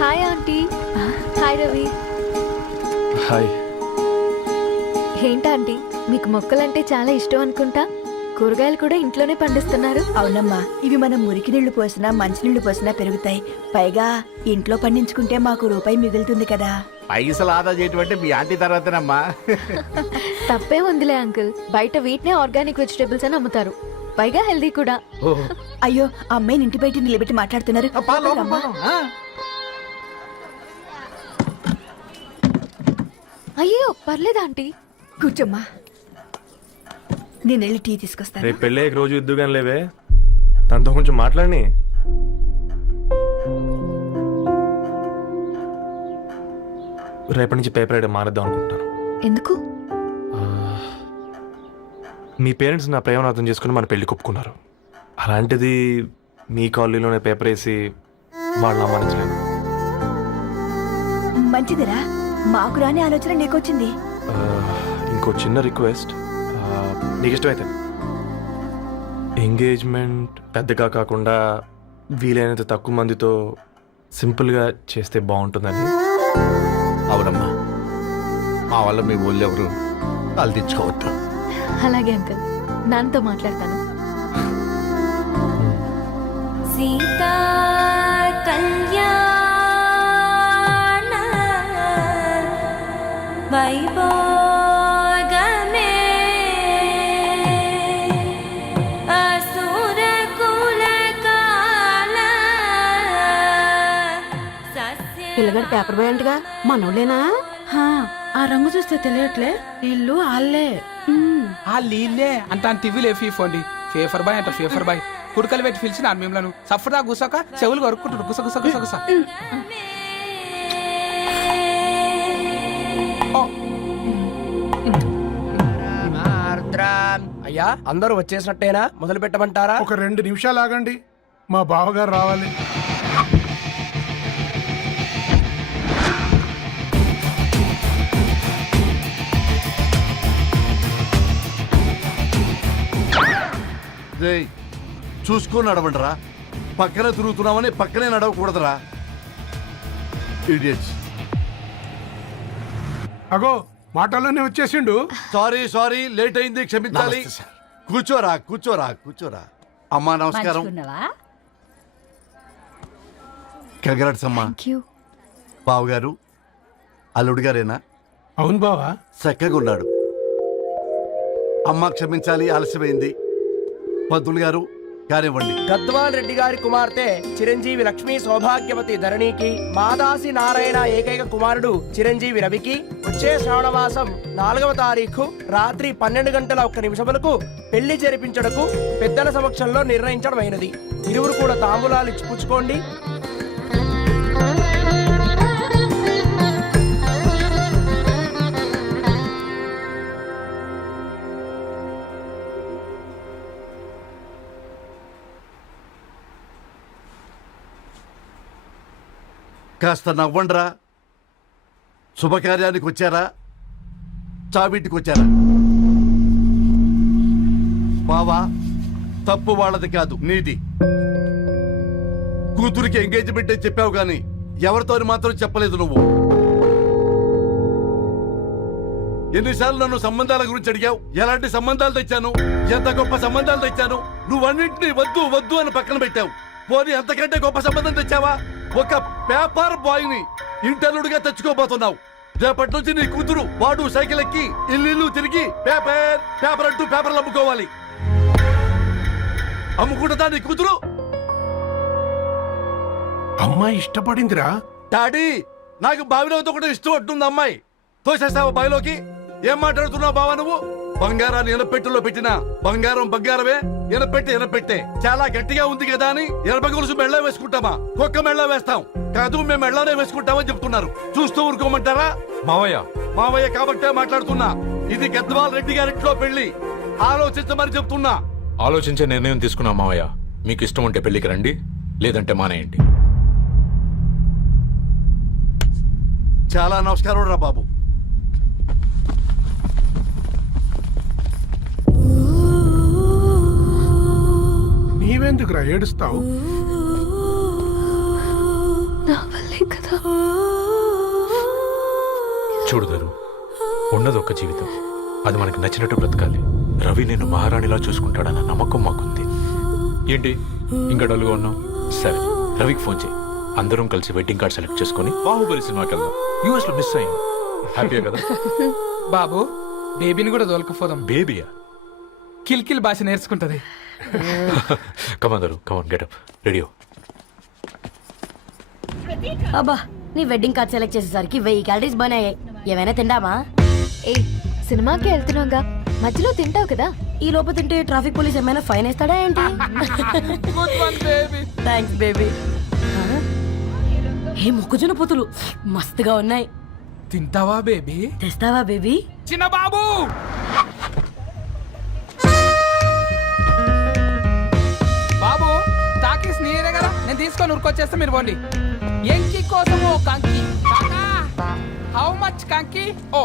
Hi aunty. Hi Ravi. Hi. ఏంటా ఆంటీ మీకు మొక్కలంటే చాలా ఇష్టం అనుకుంటా. కూరగాయలు కూడా ఇంట్లోనే పండిస్తున్నారు. అవునమ్మా, ఇవి మనం మురికి నీళ్లు పోసినా మంచినీళ్లు పోసినా పెరుగుతాయి. పైగా ఇంట్లో పండించుకుంటే మాకు రూపాయి మిగులుతుంది కదా. పైసలు ఆదా చేయటం మీ ఆంటీ తర్వాతనమ్మా. తప్పే ఉందిలే అంకుల్, బయట వీటినే ఆర్గానిక్ వెజిటేబుల్స్ అని అమ్ముతారు, పైగా హెల్దీ కూడా. అయ్యో, అమ్మాయిని ఇంటి బయట నిలబెట్టి మాట్లాడుతున్నారు. అయ్యో పర్లేదు ఆంటీ. కూర్చోమ్మా, నేను వెళ్ళి టీ తీసుకొస్తాను. రేపు పెళ్ళే రోజు ఇద్దుగాని లేవే, తనతో కొంచెం మాట్లాడి. రేపటి నుంచి పేపర్ రైడ్ మానేద్దాం అనుకుంటాను. ఎందుకు? మీ పేరెంట్స్ నా ప్రేమను అర్థం చేసుకుని మన పెళ్లి ఒప్పుకున్నారు. అలాంటిది మీ కాలనీలోనే పేపర్ వేసి వాళ్ళని అమ్మానించలేను. మంచిదిరా, మాకు రాని ఆలోచన నీకొచ్చింది. ఇంకో చిన్న రిక్వెస్ట్, నీకు ఇష్టమైతే ఎంగేజ్మెంట్ పెద్దగా కాకుండా వీలైనంత తక్కువ మందితో సింపుల్గా చేస్తే బాగుంటుందని. అవునమ్మా, మా వల్ల మీ ఊళ్ళో ఎవరు వాళ్ళు తెచ్చుకోవద్దు. అలాగే అంకుల్, నాన్నతో మాట్లాడతాను. సీతా కళ్యాణ వైభోగమే అసుర కులకాల. పిల్లగాడు పేపర్ బాయ్ అంటగా, మనోళ్ళేనా? ఆ రంగు చూస్తే తెలియట్లే, ఇల్లు ఆళ్ళే. ఆ లీలే అంత టివీలే ఫీఫోండి. ఫేఫర్ బాయ్ అంట ఫేఫర్ బాయ్. కుడుకలు పెట్టి పిలిచిన మిమ్మల్ని సఫర్దా గుసక చెవులు కొరుక్కుంటారు. గుస గుస గుస గుస. అయ్యా అందరూ వచ్చేసినట్టేనా? మొదలు పెట్టమంటారా? ఒక 2 నిమిషాలు ఆగండి, మా బావగారు రావాలి. చూసుకొని నడవండిరా. పక్కనే తిరుగుతున్నామని పక్కనే నడవకూడదురా. ఇడియట్స్. అగో మాటల్లోనే వచ్చేసిండు. సారీ సారీ లేట్ అయింది క్షమించాలి. కూర్చోరా కూర్చోరా కూర్చోరా. అమ్మా నమస్కారం. మంచుకున్నావా? కంగ్రాట్స్ అమ్మా. బావు గారు అల్లుడు గారేనా? అవును బావా. చక్కగా ఉన్నాడు. అమ్మ క్షమించాలి ఆలస్యమైంది. పంతులు గారు కానివ్వండి. గద్వాల్ రెడ్డి గారి కుమార్తె చిరంజీవి లక్ష్మీ సౌభాగ్యవతి ధరణికి మాదాసి నారాయణ ఏకైక కుమారుడు చిరంజీవి రవికి వచ్చే శ్రావణ మాసం 4వ తారీఖు రాత్రి 12:01 పెళ్లి జరిపించడకు పెద్దల సమక్షంలో నిర్ణయించడమైనది. ఇరువురు కూడా తాంబూలాలు ఇచ్చి పుచ్చుకోండి. కాస్త నవ్వండ్రా. శుభకార్యానికి వచ్చారా చావింటికి వచ్చారా? బావా తప్పు వాళ్ళది కాదు నీది. కూతురికి ఎంగేజ్మెంట్ అని చెప్పావు గాని ఎవరితో మాత్రం చెప్పలేదు నువ్వు. ఎన్నిసార్లు నన్ను సంబంధాల గురించి అడిగావు? ఎలాంటి సంబంధాలు తెచ్చాను, ఎంత గొప్ప సంబంధాలు తెచ్చాను. నువ్వన్నింటినీ వద్దు వద్దు అని పక్కన పెట్టావు. పోనీ అంతకంటే గొప్ప సంబంధం తెచ్చావా? ఒక పేపర్ బాయ్ ని ఇంటర్లుడిగా తెచ్చుకోబోతున్నావు. రేపటి నుంచి నీ కూతురు వాడు సైకిల్ ఎక్కి ఇల్లు తిరిగి పేపర్ పేపర్ అంటూ పేపర్లు అమ్ముకోవాలి. అమ్ముకుంటుందా నీ కూతురు? అమ్మాయి ఇష్టపడిందిరా. డాడీ నాకు బావిలో కూడా ఇష్టం ఉంటుంది. అమ్మాయి తోసేస్తావా బావిలోకి? ఏం మాట్లాడుతున్నావు బావా నువ్వు? బంగారాన్ని ఎనపెట్టులో పెట్టినా బంగారం బంగారమే, ఎనపెట్టే చాలా గట్టిగా ఉంది కదా అని ఎనప గొలుసు మెళ్ళ వేసుకుంటామా? కుక్క మెళ్ళ వేస్తాం కాదు, మేము మెళ్ళనే వేసుకుంటామని చెప్తున్నారు. చూస్తూ ఊరుకోమంటారా? మావయ్య కాబట్టే మాట్లాడుతున్నా. ఇది గద్వాల్ రెడ్డి గారింట్లో పెళ్లి. ఆలోచించమని చెప్తున్నా. ఆలోచించే నిర్ణయం తీసుకున్నా మావయ్య. మీకు ఇష్టం ఉంటే పెళ్లికి రండి, లేదంటే మానేయండి. చాలా నమస్కారం రా బాబు. నీవెందుకురా ఏడుస్తావు? నా వల్లే కదా. చూడుదరు, ఉన్నది ఒక్క జీవితం. అది మనకి నచ్చినట్టు బ్రతకాలి. రవి నిన్ను మహారాణిలా చూసుకుంటాడన్న నమ్మకం మాకుంది. ఏంటి ఇంకా డల్గా ఉన్నావు? సరే, రవికి ఫోన్ చేయి. అందరం కలిసి వెడ్డింగ్ కార్డ్ సెలెక్ట్ చేసుకుని బాహుబలి సినిమాకి వెళ్దాం. యూఎస్ లో మిస్ అయ్యాం. హ్యాపీయా కదా? బాబు బేబీని కూడా దొరకపోదాం. బేబీయా? కిల్ భాష నేర్చుకుంటది. కమాన్ కమాన్ గెట్ అప్. రెడీ. అబ్బా నీ వెడ్డింగ్ కార్డ్ సెలెక్ట్ చేసేసరికి 1000 క్యాలరీస్ బర్న్ అయ్యాయి. ఏమైనా తిండామా? ఏ సినిమాకి వెళ్తున్నాగా, మధ్యలో తింటావు కదా. ఈ లోపు తింటే ట్రాఫిక్ పోలీస్ ఏమైనా ఫైన్ వేస్తాడా ఏంటి? Thanks baby. ఏ మొక్కజొన్న పొతులు మస్తుగా ఉన్నాయి. తింటావా బేబీ? తెస్తావా బేబీ? చిన్న బాబు బాబు టాకీస్ నీరే కదా, నేను తీసుకొని ఉరికొచ్చేస్తా. మీరు పోండి. ఎంకి కోసం ఓ కంకి. హౌ మచ్ కంకి? ఓ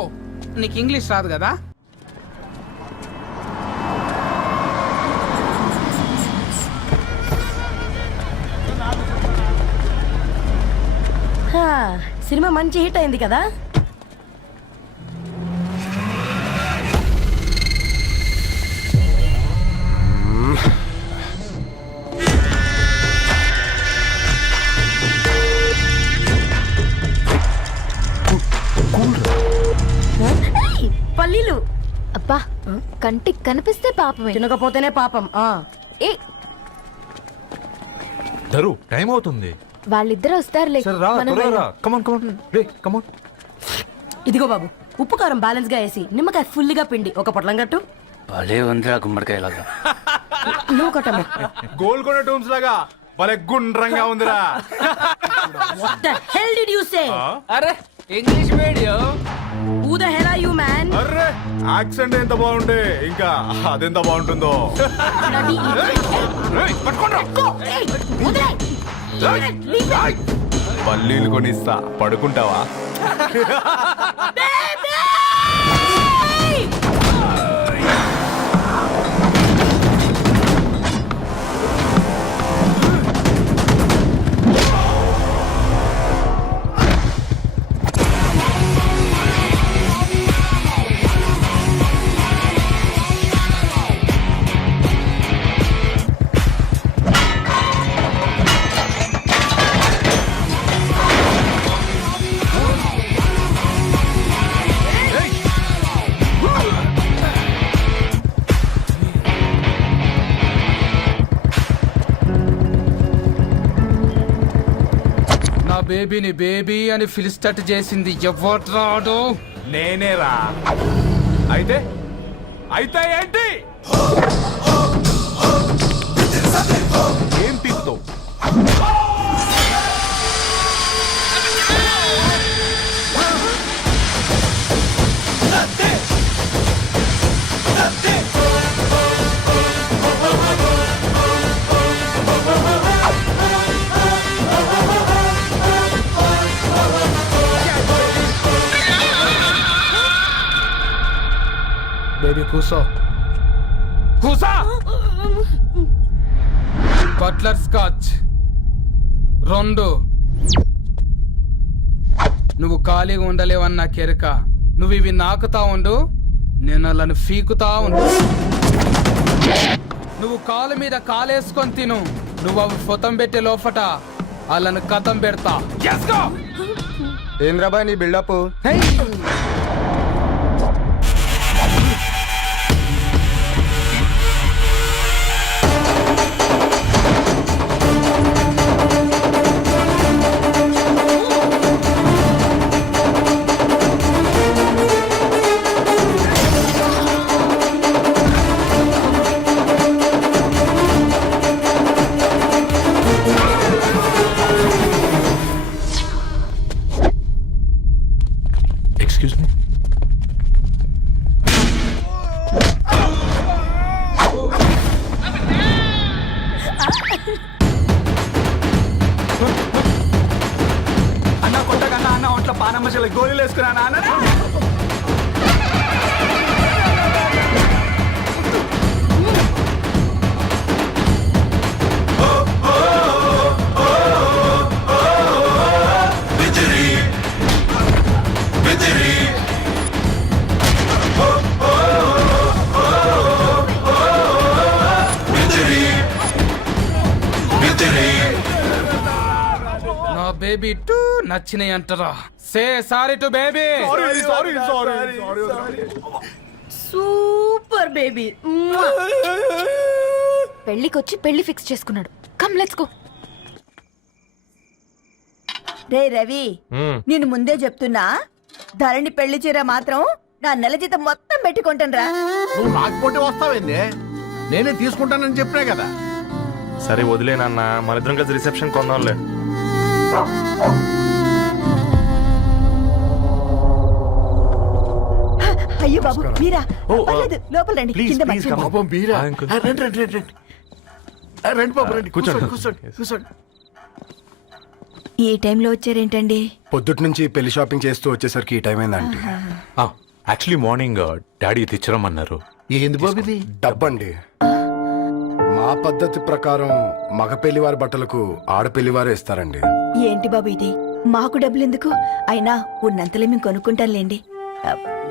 నీకు ఇంగ్లీష్ రాదు కదా. సినిమా మంచి హిట్ అయింది కదా. పల్లీలు అబ్బా, కంటికి కనిపిస్తే పాపమే, తినకపోతేనే పాపం. ఏ దరు, టైం అవుతుంది. వాళ్ళిద్దరు వస్తారులే. మనం వెళ్దాం. ఇదిగో బాబు, ఉప్పు కారం బ్యాలెన్స్ గా వేసి నిమ్మకాయ ఫుల్ గా పిండి ఒక పొట్లం కట్టు. భలే ఉందిరా గుమ్మడికాయలాగా. నువ్వు కట్టమ్మా. గోల్కొండ టూమ్స్ లాగా భలే గుండ్రంగా ఉందిరా. What the hell did you say? అరే English medium. Who the hell are you, man? Array accent ఎంత బాగుండే ఇంకా అదెంత బాగుంటుందో. Bloody పల్లీలు కొనిస్తా, పడుకుంటావా? బేబీని బేబీ అని ఫిలిస్టట్ చేసింది ఎవడ్రాడు? నేనేరా. అయితే అయితే ఏంటి? ఏం పీకుతావు? బేబీ కూసో. కూసా. Butler scotch 2. నువ్వు ఖాళీగా ఉండలేవని నా కెరక. నువ్వు ఇవి నాకుతా ఉండు, నేను అలాని ఫీకుతా ఉండు. నువ్వు కాలు మీద కాలేసుకొని తిను. నువ్వు అవి ఫొతం పెట్టే లోపట అలాని కథం పెడతా. ఏం రాబా నీ బిల్డప్? Excuse me. అన్న కొట్టకన్నా అన్న ఒంట్లో పానమ్మశల గోళీలు వేసుకున్నా అన్న. నా బేబీ టూ నచ్చినాయి అంటారా? Say sorry to baby. Super baby. పెళ్ళికొచ్చి పెళ్లి ఫిక్స్ చేసుకున్నాడు. Come let's go. రే రవి, నేను ముందే చెప్తున్నా, ధరణి పెళ్లి చీర మాత్రం నా నెల జీతం మొత్తం పెట్టుకుంటాను రా. నువ్వు నాకు పోటీ వస్తావేంది? నేనే తీసుకుంటానని చెప్పినా కదా. సరే వదిలేనన్నా, మన ఇద్దరం కలిసి రిసెప్షన్ కొందాంలే. అయ్యో బాబు మీరా? పర్లేదు, లోపల రండి. కింద ప్లీజ్ మర్చిపో. పాపం బీరా. ఆ, అంకుల్. రండి రండి రండి రండి. రండి బాబు రండి. కూర్చోండి కూర్చోండి కూర్చోండి. ఈ టైంలో వచ్చారేంటండి? పొద్దుటి నుంచి పెళ్లి షాపింగ్ చేస్తూ వచ్చేసరికి ఈ టైం అయిందండి. యాక్చువల్లీ మార్నింగ్ డాడీ తెచ్చిరమ్మన్నారు. ఏంది బాబు ఇది? డబ్బండి. మా పద్ధతి ప్రకారం మగ పెళ్లివారి బట్టలకు ఆడపెళ్లివారు ఇస్తారండి. ఏంటి బాబు ఇది? మాకు డబ్బులు ఎందుకు? అయినా ఉన్నంతలే మేము కొనుక్కుంటాంలేండి.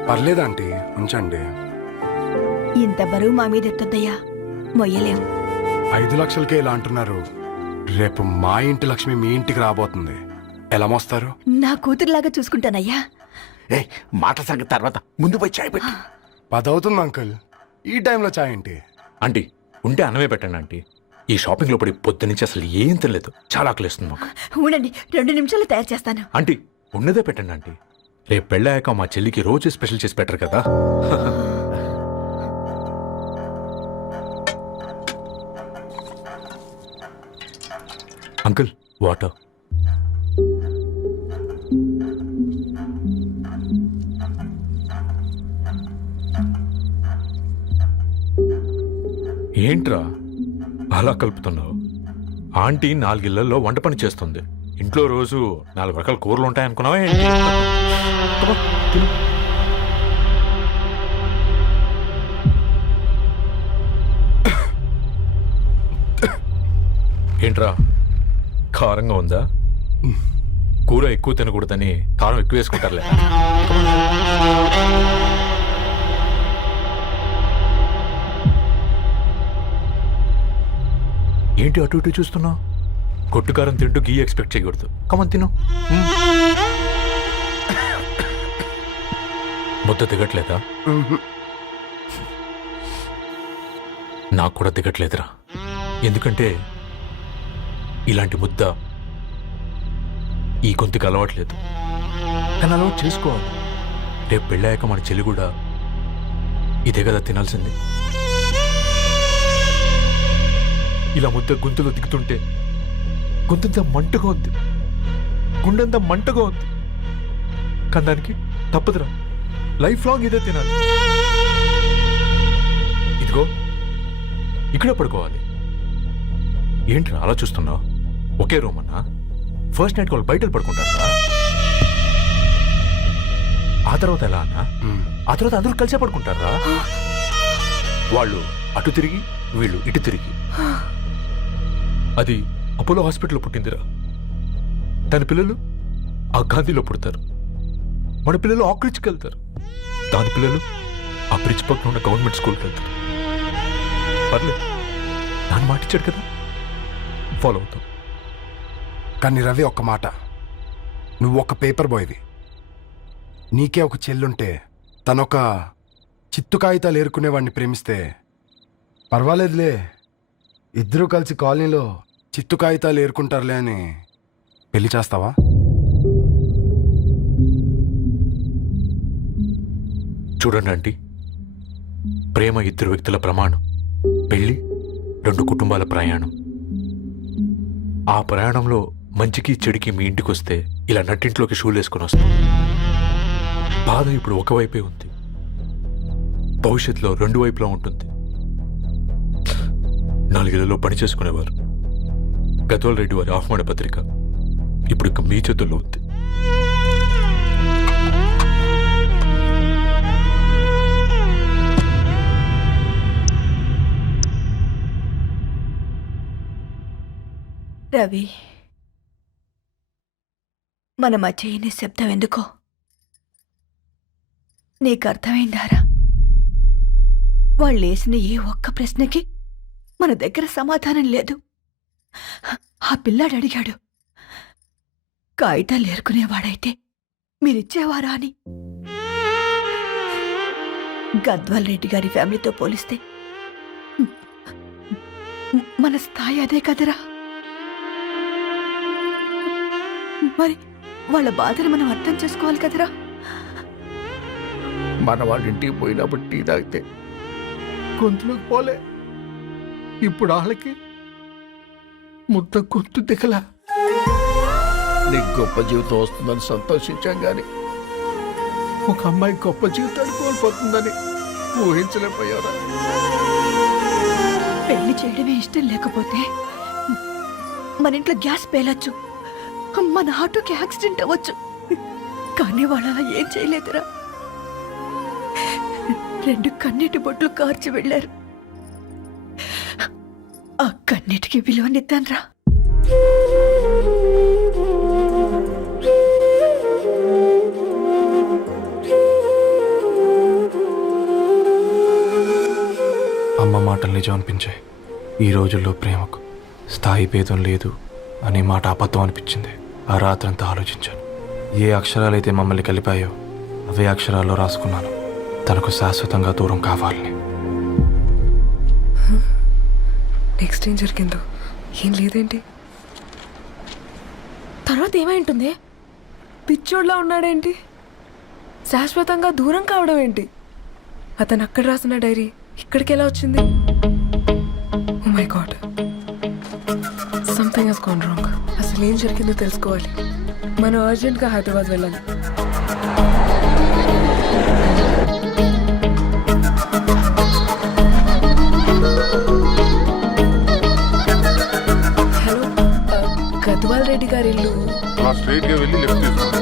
పర్లేదు ఆంటీ, ఉంచండి. ఇంత బరువు మా మీద ఎత్తొద్దయ్యా, మొయ్యలేం. 5 లక్షలకే ఇలా అంటున్నారు. రేపు మా ఇంటి లక్ష్మి మీ ఇంటికి రాబోతుంది. ఎలా మోస్తారు? నా కూతురులాగా చూసుకుంటానయ్యా. ఏయ్, మాట సంగతి తర్వాత, ముందు పోయి చాయ్ పెట్టి. 10 అవుతుంది అంకుల్. ఈ టైంలో చాయ్ ఏంటి? ఆంటీ ఉంటే అన్నమే పెట్టండి ఆంటీ. ఈ షాపింగ్ లో పడి పొద్దు నుంచి అసలు ఏం తెలియదు. చాలా ఆకలిస్తుంది మాకు. ఉండండి, 2 నిమిషాలు తయారు చేస్తాను. ఆంటీ ఉన్నదే పెట్టండి ఆంటీ. రేపు పెళ్ళాక మా చెల్లికి రోజు స్పెషల్ చేసి పెట్టరు కదా. Uncle water. ఏంట్రా అలా కలుపుతున్నావు? ఆంటీ 4 ఇళ్లలో వంట పని చేస్తుంది. ఇంట్లో రోజు 4 రకాల కూరలు ఉంటాయనుకున్నావా ఏంటి? Come on, తిను. ఏంట్రా కారంగా ఉందా? కూర ఎక్కువ తినకూడదని కారం ఎక్కువ వేసుకుంటారులే. ఏంటి అటు ఇటు చూస్తున్నావు? కొట్టుకారం తింటూ గీ ఎక్స్పెక్ట్ చేయకూడదు. కమన్ తిను. ముద్ద దిగట్లేదా? నాకు కూడా దిగట్లేదురా. ఎందుకంటే ఇలాంటి ముద్ద ఈ గొంతుకి అలవాట్లేదు, కానీ అలవాటు చేసుకోవాలి. రేపు పెళ్ళాక మన చెల్లి కూడా ఇదే కదా తినాల్సింది. ఇలా ముద్ద గొంతులో దిగుతుంటే గొంతంతా మంటగా ఉంది, గుండెంతా మంటగా ఉంది. కానీ దానికి తప్పదురా, లైఫ్ లాంగ్ ఇదే తినాలి. ఇదిగో ఇక్కడే పడుకోవాలి. ఏంట్రా అలా చూస్తున్నావు? ఒకే రూమ్ అన్నా? ఫస్ట్ నైట్ వాళ్ళు బయట పడుకుంటారా? ఆ తర్వాత ఎలా అన్నా? ఆ తర్వాత అందరూ కలిసే పడుకుంటారా? వాళ్ళు అటు తిరిగి, వీళ్ళు ఇటు తిరిగి. అది అపోలో హాస్పిటల్లో పుట్టిందిరా. దాని పిల్లలు ఆ గాంధీలో పుడతారు. మన పిల్లలు ఆక్రిచ్కి వెళ్తారు. దాని పిల్లలు ఆ బ్రిడ్జ్ పక్కన ఉన్న గవర్నమెంట్ స్కూల్కి వెళ్తారు. పర్లేదు, దాని మాట ఇచ్చాడు కదా, ఫాలో అవుతాం. కానీ రవి, ఒక్క మాట, నువ్వు ఒక పేపర్ బాయ్వి. నీకే ఒక చెల్లుంటే తనొక చిత్తు కాగితాలు ఏరుకునేవాడిని ప్రేమిస్తే పర్వాలేదులే, ఇద్దరూ కలిసి కాలనీలో చిత్తు కాగితాలు ఏరుకుంటారులే అని పెళ్లి చేస్తావా? చూడండి ఆంటీ, ప్రేమ ఇద్దరు వ్యక్తుల ప్రమాణం, పెళ్లి రెండు కుటుంబాల ప్రయాణం. ఆ ప్రయాణంలో మంచికి చెడుకి మీ ఇంటికి వస్తే ఇలా నట్టింట్లోకి షూలు వేసుకొని వస్తాం. బాధ ఇప్పుడు ఒకవైపే ఉంది, భవిష్యత్తులో రెండు వైపులా ఉంటుంది. 4 ఏళ్లలో పని చేసుకునేవారు గద్వాల్ రెడ్డి వారి ఆహ్వాన పత్రిక ఇప్పుడు ఇక మీ చేతుల్లో ఉంది. రవి, మన మధ్య ఈ నిశ్శబ్దం ఎందుకో నీకు అర్థమైందారా? వాళ్ళు వేసిన ఏ ఒక్క ప్రశ్నకి మన దగ్గర సమాధానం లేదు. ఆ పిల్లాడు అడిగాడు, కాగితాలు ఏరుకునేవాడైతే మీరిచ్చేవారా అని. గద్వాల్ రెడ్డి గారి ఫ్యామిలీతో పోలిస్తే మన స్థాయి అదే కదరా. మరి వాళ్ళ బాధను మనం అర్థం చేసుకోవాలి కదరా. మన వాళ్ళ ఇంటికి పోయినప్పుడు టీ తాగితే గొంతులోకి పోలే, ఇప్పుడు వాళ్ళకి ముద్ద గొంతు దిగలా. నీకు గొప్ప జీవితం వస్తుందని సంతోషించాం గాని ఒక అమ్మాయి గొప్ప జీవితాన్ని కోల్పోతుందని ఊహించలేకపోయారా? పెళ్లి చేయడమే ఇష్టం లేకపోతే మన ఇంట్లో గ్యాస్ పేలొచ్చు, మన ఆటోకి యాక్సిడెంట్ అవ్వచ్చు, కానీ వాళ్ళు అలా ఏం చేయలేదురా. 2 కన్నీటి బొట్లు కార్చి వెళ్ళారు. ఆ కన్నీటికి విలువనిద్దాన్రా. అమ్మ మాటలు నిజం అనిపించాయి. ఈ రోజుల్లో ప్రేమకు స్థాయి భేదం లేదు అనే మాట అబద్ధం అనిపించింది. ఆ రాత్రంతా ఆలోచించాను. ఏ అక్షరాలైతే మమ్మల్ని కలిపాయో అవే అక్షరాల్లో రాసుకున్నాను, తనకు శాశ్వతంగా దూరం కావాలని. నెక్స్ట్ ఏం జరిగిందో ఏం లేదేంటి? తర్వాత ఏమైంటుంది? పిచ్చోడ్లా ఉన్నాడేంటి? శాశ్వతంగా దూరం కావడం ఏంటి? అతను అక్కడ రాసిన డైరీ ఇక్కడికి ఎలా వచ్చింది? Oh my god, something has gone wrong. అసలు ఏం జరిగిందో తెలుసుకోవాలి. మనం అర్జెంట్గా హైదరాబాద్ వెళ్ళాలి. హలో, గద్వాల్ రెడ్డి గారి ఇల్లు స్ట్రైట్గా వెళ్ళి లెఫ్ట్ తీసుకోండి.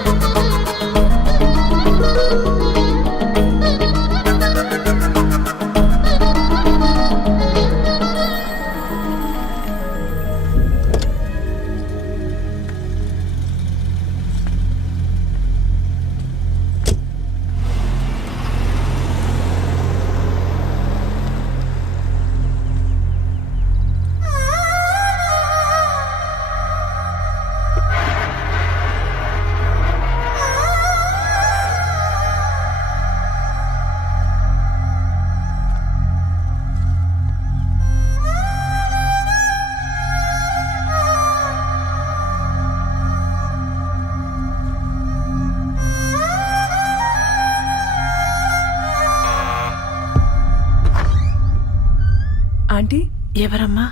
ఆంటీ, ఎవరమ్మా?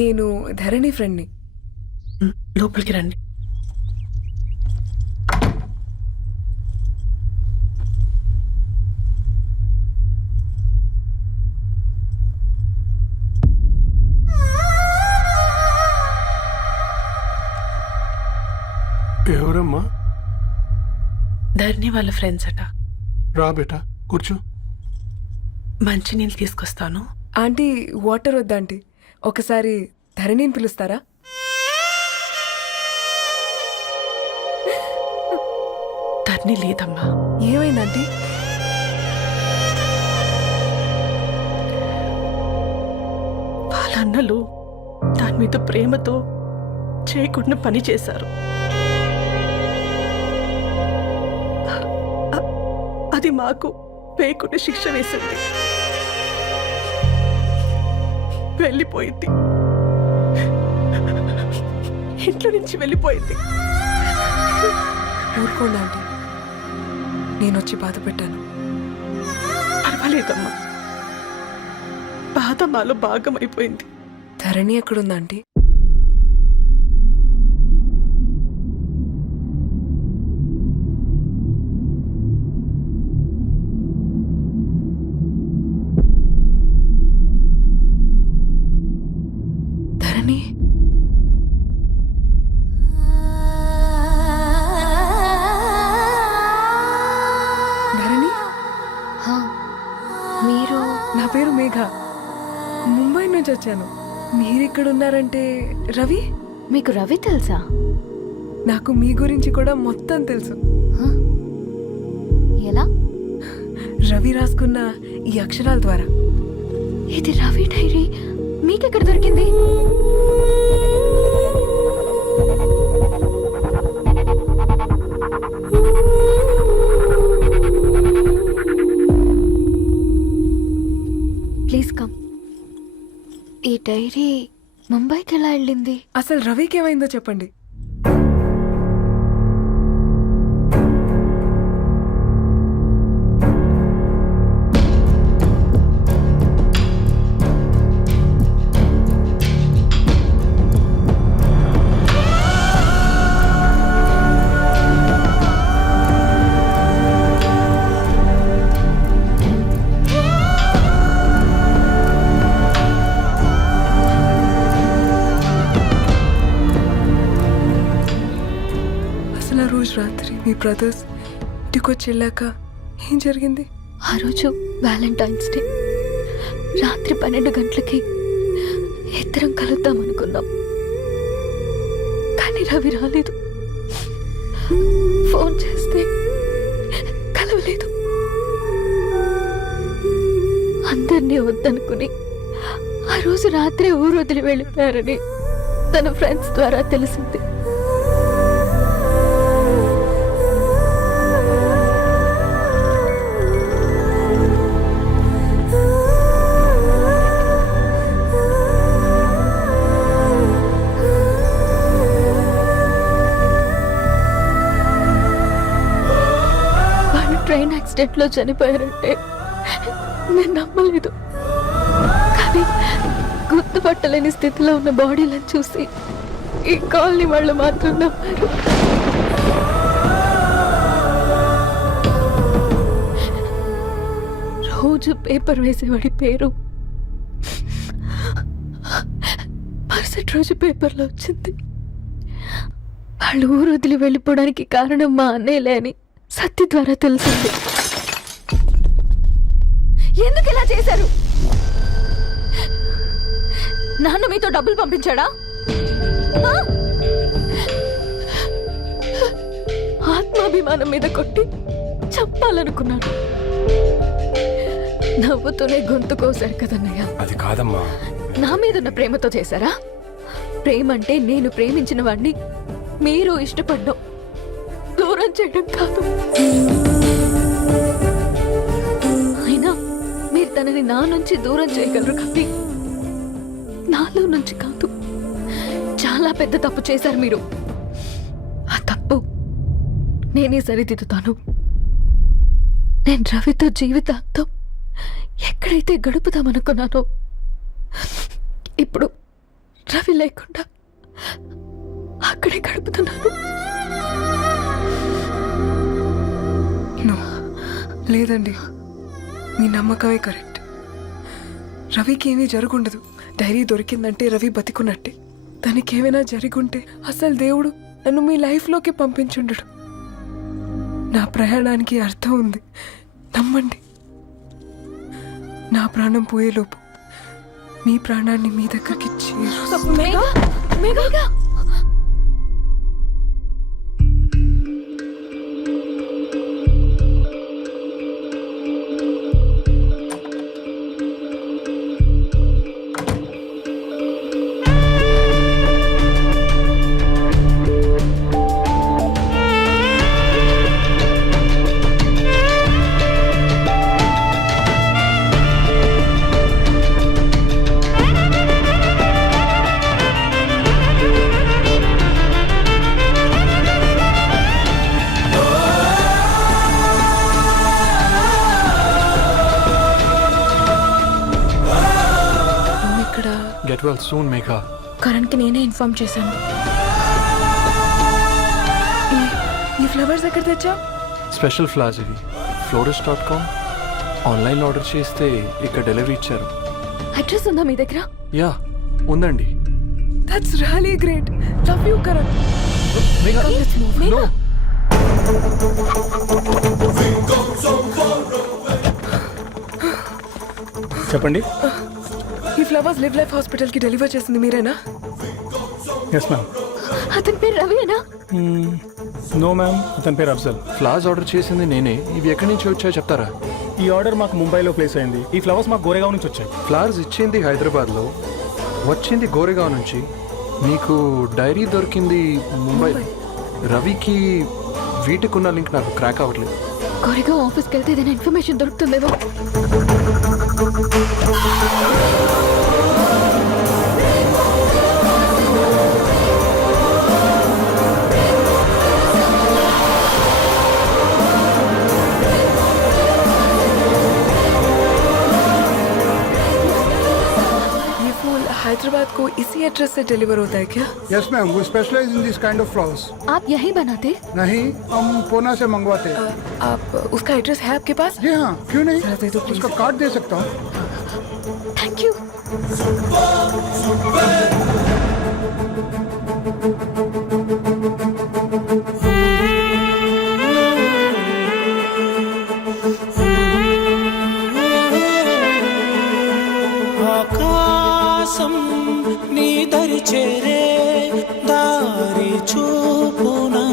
నేను ధరణి ఫ్రెండ్ని. లోపలికి రండి. ఎవరమ్మా? ధరణి వాళ్ళ ఫ్రెండ్స్ అట. రా బేటా, కూర్చో. మంచినీళ్ళు తీసుకొస్తాను. ఆంటీ, వాటర్ వద్దాంటీ, ఒకసారి ధరణిని పిలుస్తారా? ధరణి లేదమ్మా. ఏమైందంటీ? వాళ్ళ అన్నలు దాని మీద ప్రేమతో చేయకుండా పని చేశారు. అది మాకు వేయకుండా శిక్ష వేసింది. వెళ్ళిపోయింది, ఇంట్లో నుంచి వెళ్ళిపోయింది. ఊరుకోండి ఆంటీ, నేను వచ్చి బాధ పెట్టాను. పర్వాలేదమ్మా, బాధ మాలో భాగమైపోయింది. ధరణి ఎక్కడుందా ఆంటీ? ధరణి, ధరణి, హా, మీరు? నా పేరు మేఘ, ముంబై నుంచి వచ్చాను. మీరిక్కడ ఉన్నారంటే రవి? మీకు రవి తెలుసా? నాకు మీ గురించి కూడా మొత్తం తెలుసు. హ? ఎలా? రవి రాసుకున్న ఈ అక్షరాల ద్వారా. ఇది రవి డైరీ మీకెక్కడ దొరికింది? Please come. ఈ డైరీ ముంబైకి ఎలా వెళ్ళింది? అసలు రవికి ఏమైందో చెప్పండి. అసలు ఆ రోజు రాత్రి మీ బ్రదర్స్ ఇంటికొచ్చి వెళ్ళాక ఏం జరిగింది? ఆ రోజు వ్యాలంటైన్స్ డే రాత్రి 12 గంటలకి ఇద్దరం కలుద్దాం అనుకున్నాం. కానీ రవి రాలేదు. ఫోన్ చేస్తే కలవలేదు. అందరినీ వద్దనుకుని ఆ రోజు రాత్రి ఊరు వదిలి వెళ్ళిపోయారని తన ఫ్రెండ్స్ ద్వారా తెలిసింది. ట్రైన్ యాక్సిడెంట్ లో చనిపోయారంటే నేను నమ్మలేదు. కానీ గుర్తుపట్టలేని స్థితిలో ఉన్న బాడీలను చూసి ఈ కాలనీ వాళ్ళు మాత్రం నమ్మారు. రోజు పేపర్ వేసేవాడి పేరు మరుసటి రోజు పేపర్లో వచ్చింది. వాళ్ళు ఊరు వదిలి వెళ్ళిపోవడానికి కారణం మా అన్నయ్యలే అని సత్య ద్వారా తెలిసింది. ఎందుకు ఇలా చేశారు? నాన్న మీతో డబ్బులు పంపించాడా? ఆత్మాభిమానం మీద కొట్టి చంపాలనుకున్నాడు. నవ్వుతూనే గొంతు కోసారు కదన్నయ్య. అది కాదమ్మా. నా మీదున్న ప్రేమతో చేశారా? ప్రేమ అంటే నేను ప్రేమించిన వాడిని మీరు ఇష్టపడ్డం, దూరం చేయడం కాదు. అయినా మీరు తనని నా నుంచి దూరం చేయగలరు కానీ నాలో నుంచి కాదు. చాలా పెద్ద తప్పు చేశారు మీరు. ఆ తప్పు నేనే సరిదిద్దుతాను. నేను రవితో జీవితాంతం ఎక్కడైతే గడుపుదామనుకున్నానో ఇప్పుడు రవి లేకుండా అక్కడే గడుపుతున్నాను. నో, లేదండి, మీ నమ్మకమే కరెక్ట్. రవికి ఏమీ జరుగుండదు. డైరీ దొరికిందంటే రవి బతికున్నట్టే. తనకేమైనా జరుగుంటే అసలు దేవుడు నన్ను మీ లైఫ్లోకి పంపించుండడు. నా ప్రయాణానికి అర్థం ఉంది, నమ్మండి. నా ప్రాణం పోయేలోపు మీ ప్రాణాన్ని మీ దగ్గరికి Megha, Megha. Get well soon Megha. కరణ్కి నేనే ఇన్ఫార్మ్ చేశాను. ఈ ఫ్లవర్స్ ఎక్కడ తెచ్చా? స్పెషల్ ఫ్లవర్స్ ఇవి. florist.com ఆన్లైన్లో ఆర్డర్ చేస్తే ఇక్కడ డెలివరీ ఇచ్చారు. అడ్రస్ ఉందా మీ దగ్గర? యా ఉందండి. That's really great. Love you Karan. Megha no. చెప్పండి. ఈ ఫ్లవర్స్ లివ్ లైఫ్ హాస్పిటల్ కి డెలివర్ చేసింది మీరేనా? Yes ma'am. అతని పేరు రవియేనా? నో మ్యామ్, అతని పేరు అఫ్జల్. ఫ్లవర్స్ ఆర్డర్ చేసింది నేనే. ఇవి ఎక్కడి నుంచి వచ్చాయో చెప్తారా? ఈ ఆర్డర్ మాకు ముంబైలో ప్లేస్ అయింది. ఈ ఫ్లవర్స్ మాకు గోరేగావ్ నుంచి వచ్చాయి. ఫ్లవర్స్ ఇచ్చింది హైదరాబాద్లో, వచ్చింది గోరేగావ్ నుంచి. మీకు డైరీ దొరికింది ముంబై. రవికి వీటికున్న లింక్ నాకు క్రాక్ అవ్వట్లేదు. కోరిగావ్ ఆఫీస్కి వెళ్తే ఏదైనా ఇన్ఫర్మేషన్ దొరుకుతుందేమో. हैदराबाद को इसी एड्रेस से डिलीवर होता है क्या? यस मैम, वो specialize in this kind of flowers. आप यही बनाते? नहीं, हम पूना से मंगवाते हैं. आप उसका एड्रेस है आपके पास? जी हाँ, क्यों नहीं? जरा दे दो प्लीज. उसका कार्ड दे सकता हूँ. Thank you. ఆకాశం నీ దరి చేరే దారి చూపునా,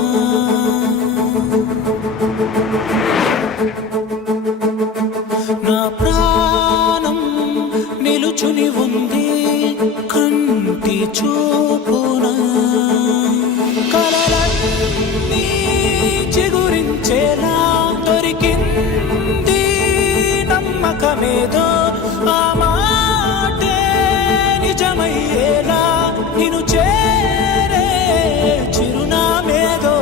నా ప్రాణం నిలుచుని ఉంది కంటి చూపునా, కలలన్నీ చిగురించేలా దొరికింది నమ్మకమేదో, ఆ మాటే నిజమయ్యేలా నిన్ను చేరే చిరునామేదో.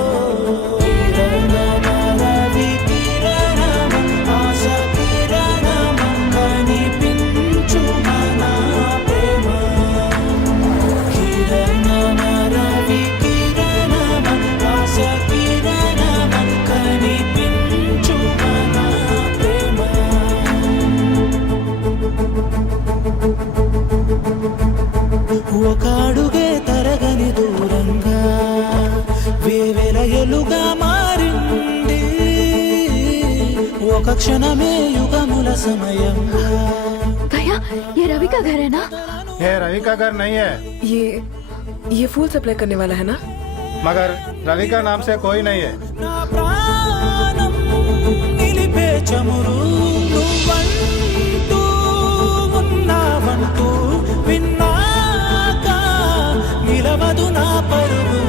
రవి కిరణమ, ఆశ కిరణమ, కనిపించు మన ప్రేమ. కిరణమ, రవి కిరణమ, ఆశ కిరణమ, కనిపించు మన ప్రేమ. ఒక అడుగే తరగని దూరంగా వేవేల ఎలుగా మారింది, ఒక క్షణమే యుగముల సమయంగా. भैया ये रवि का घर है ना? ये रवि का घर नहीं है, ये फूल सप्लाई करने वाला है ना? मगर रवि का नाम से कोई नहीं है. నా ప్రాణం నిలిపే చమురు నువ్వంటూ ఉన్నావంటూ విన్నాక నిలవదు నా పరుగు.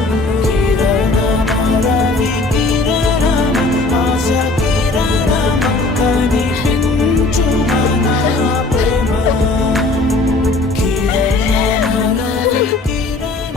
కిరణమ, రవి కిరణమ, ఆశ కిరణమ, కనిపించు మన ప్రేమ. కిరణమ, రవి కిరణమ.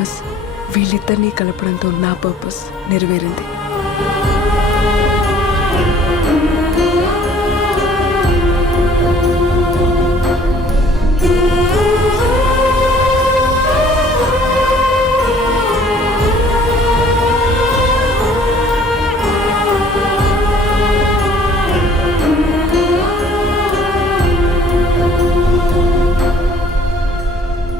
పర్పస్ వీళ్ళిద్దరినీ కలపడంతో నా పర్పస్ నెరవేరింది.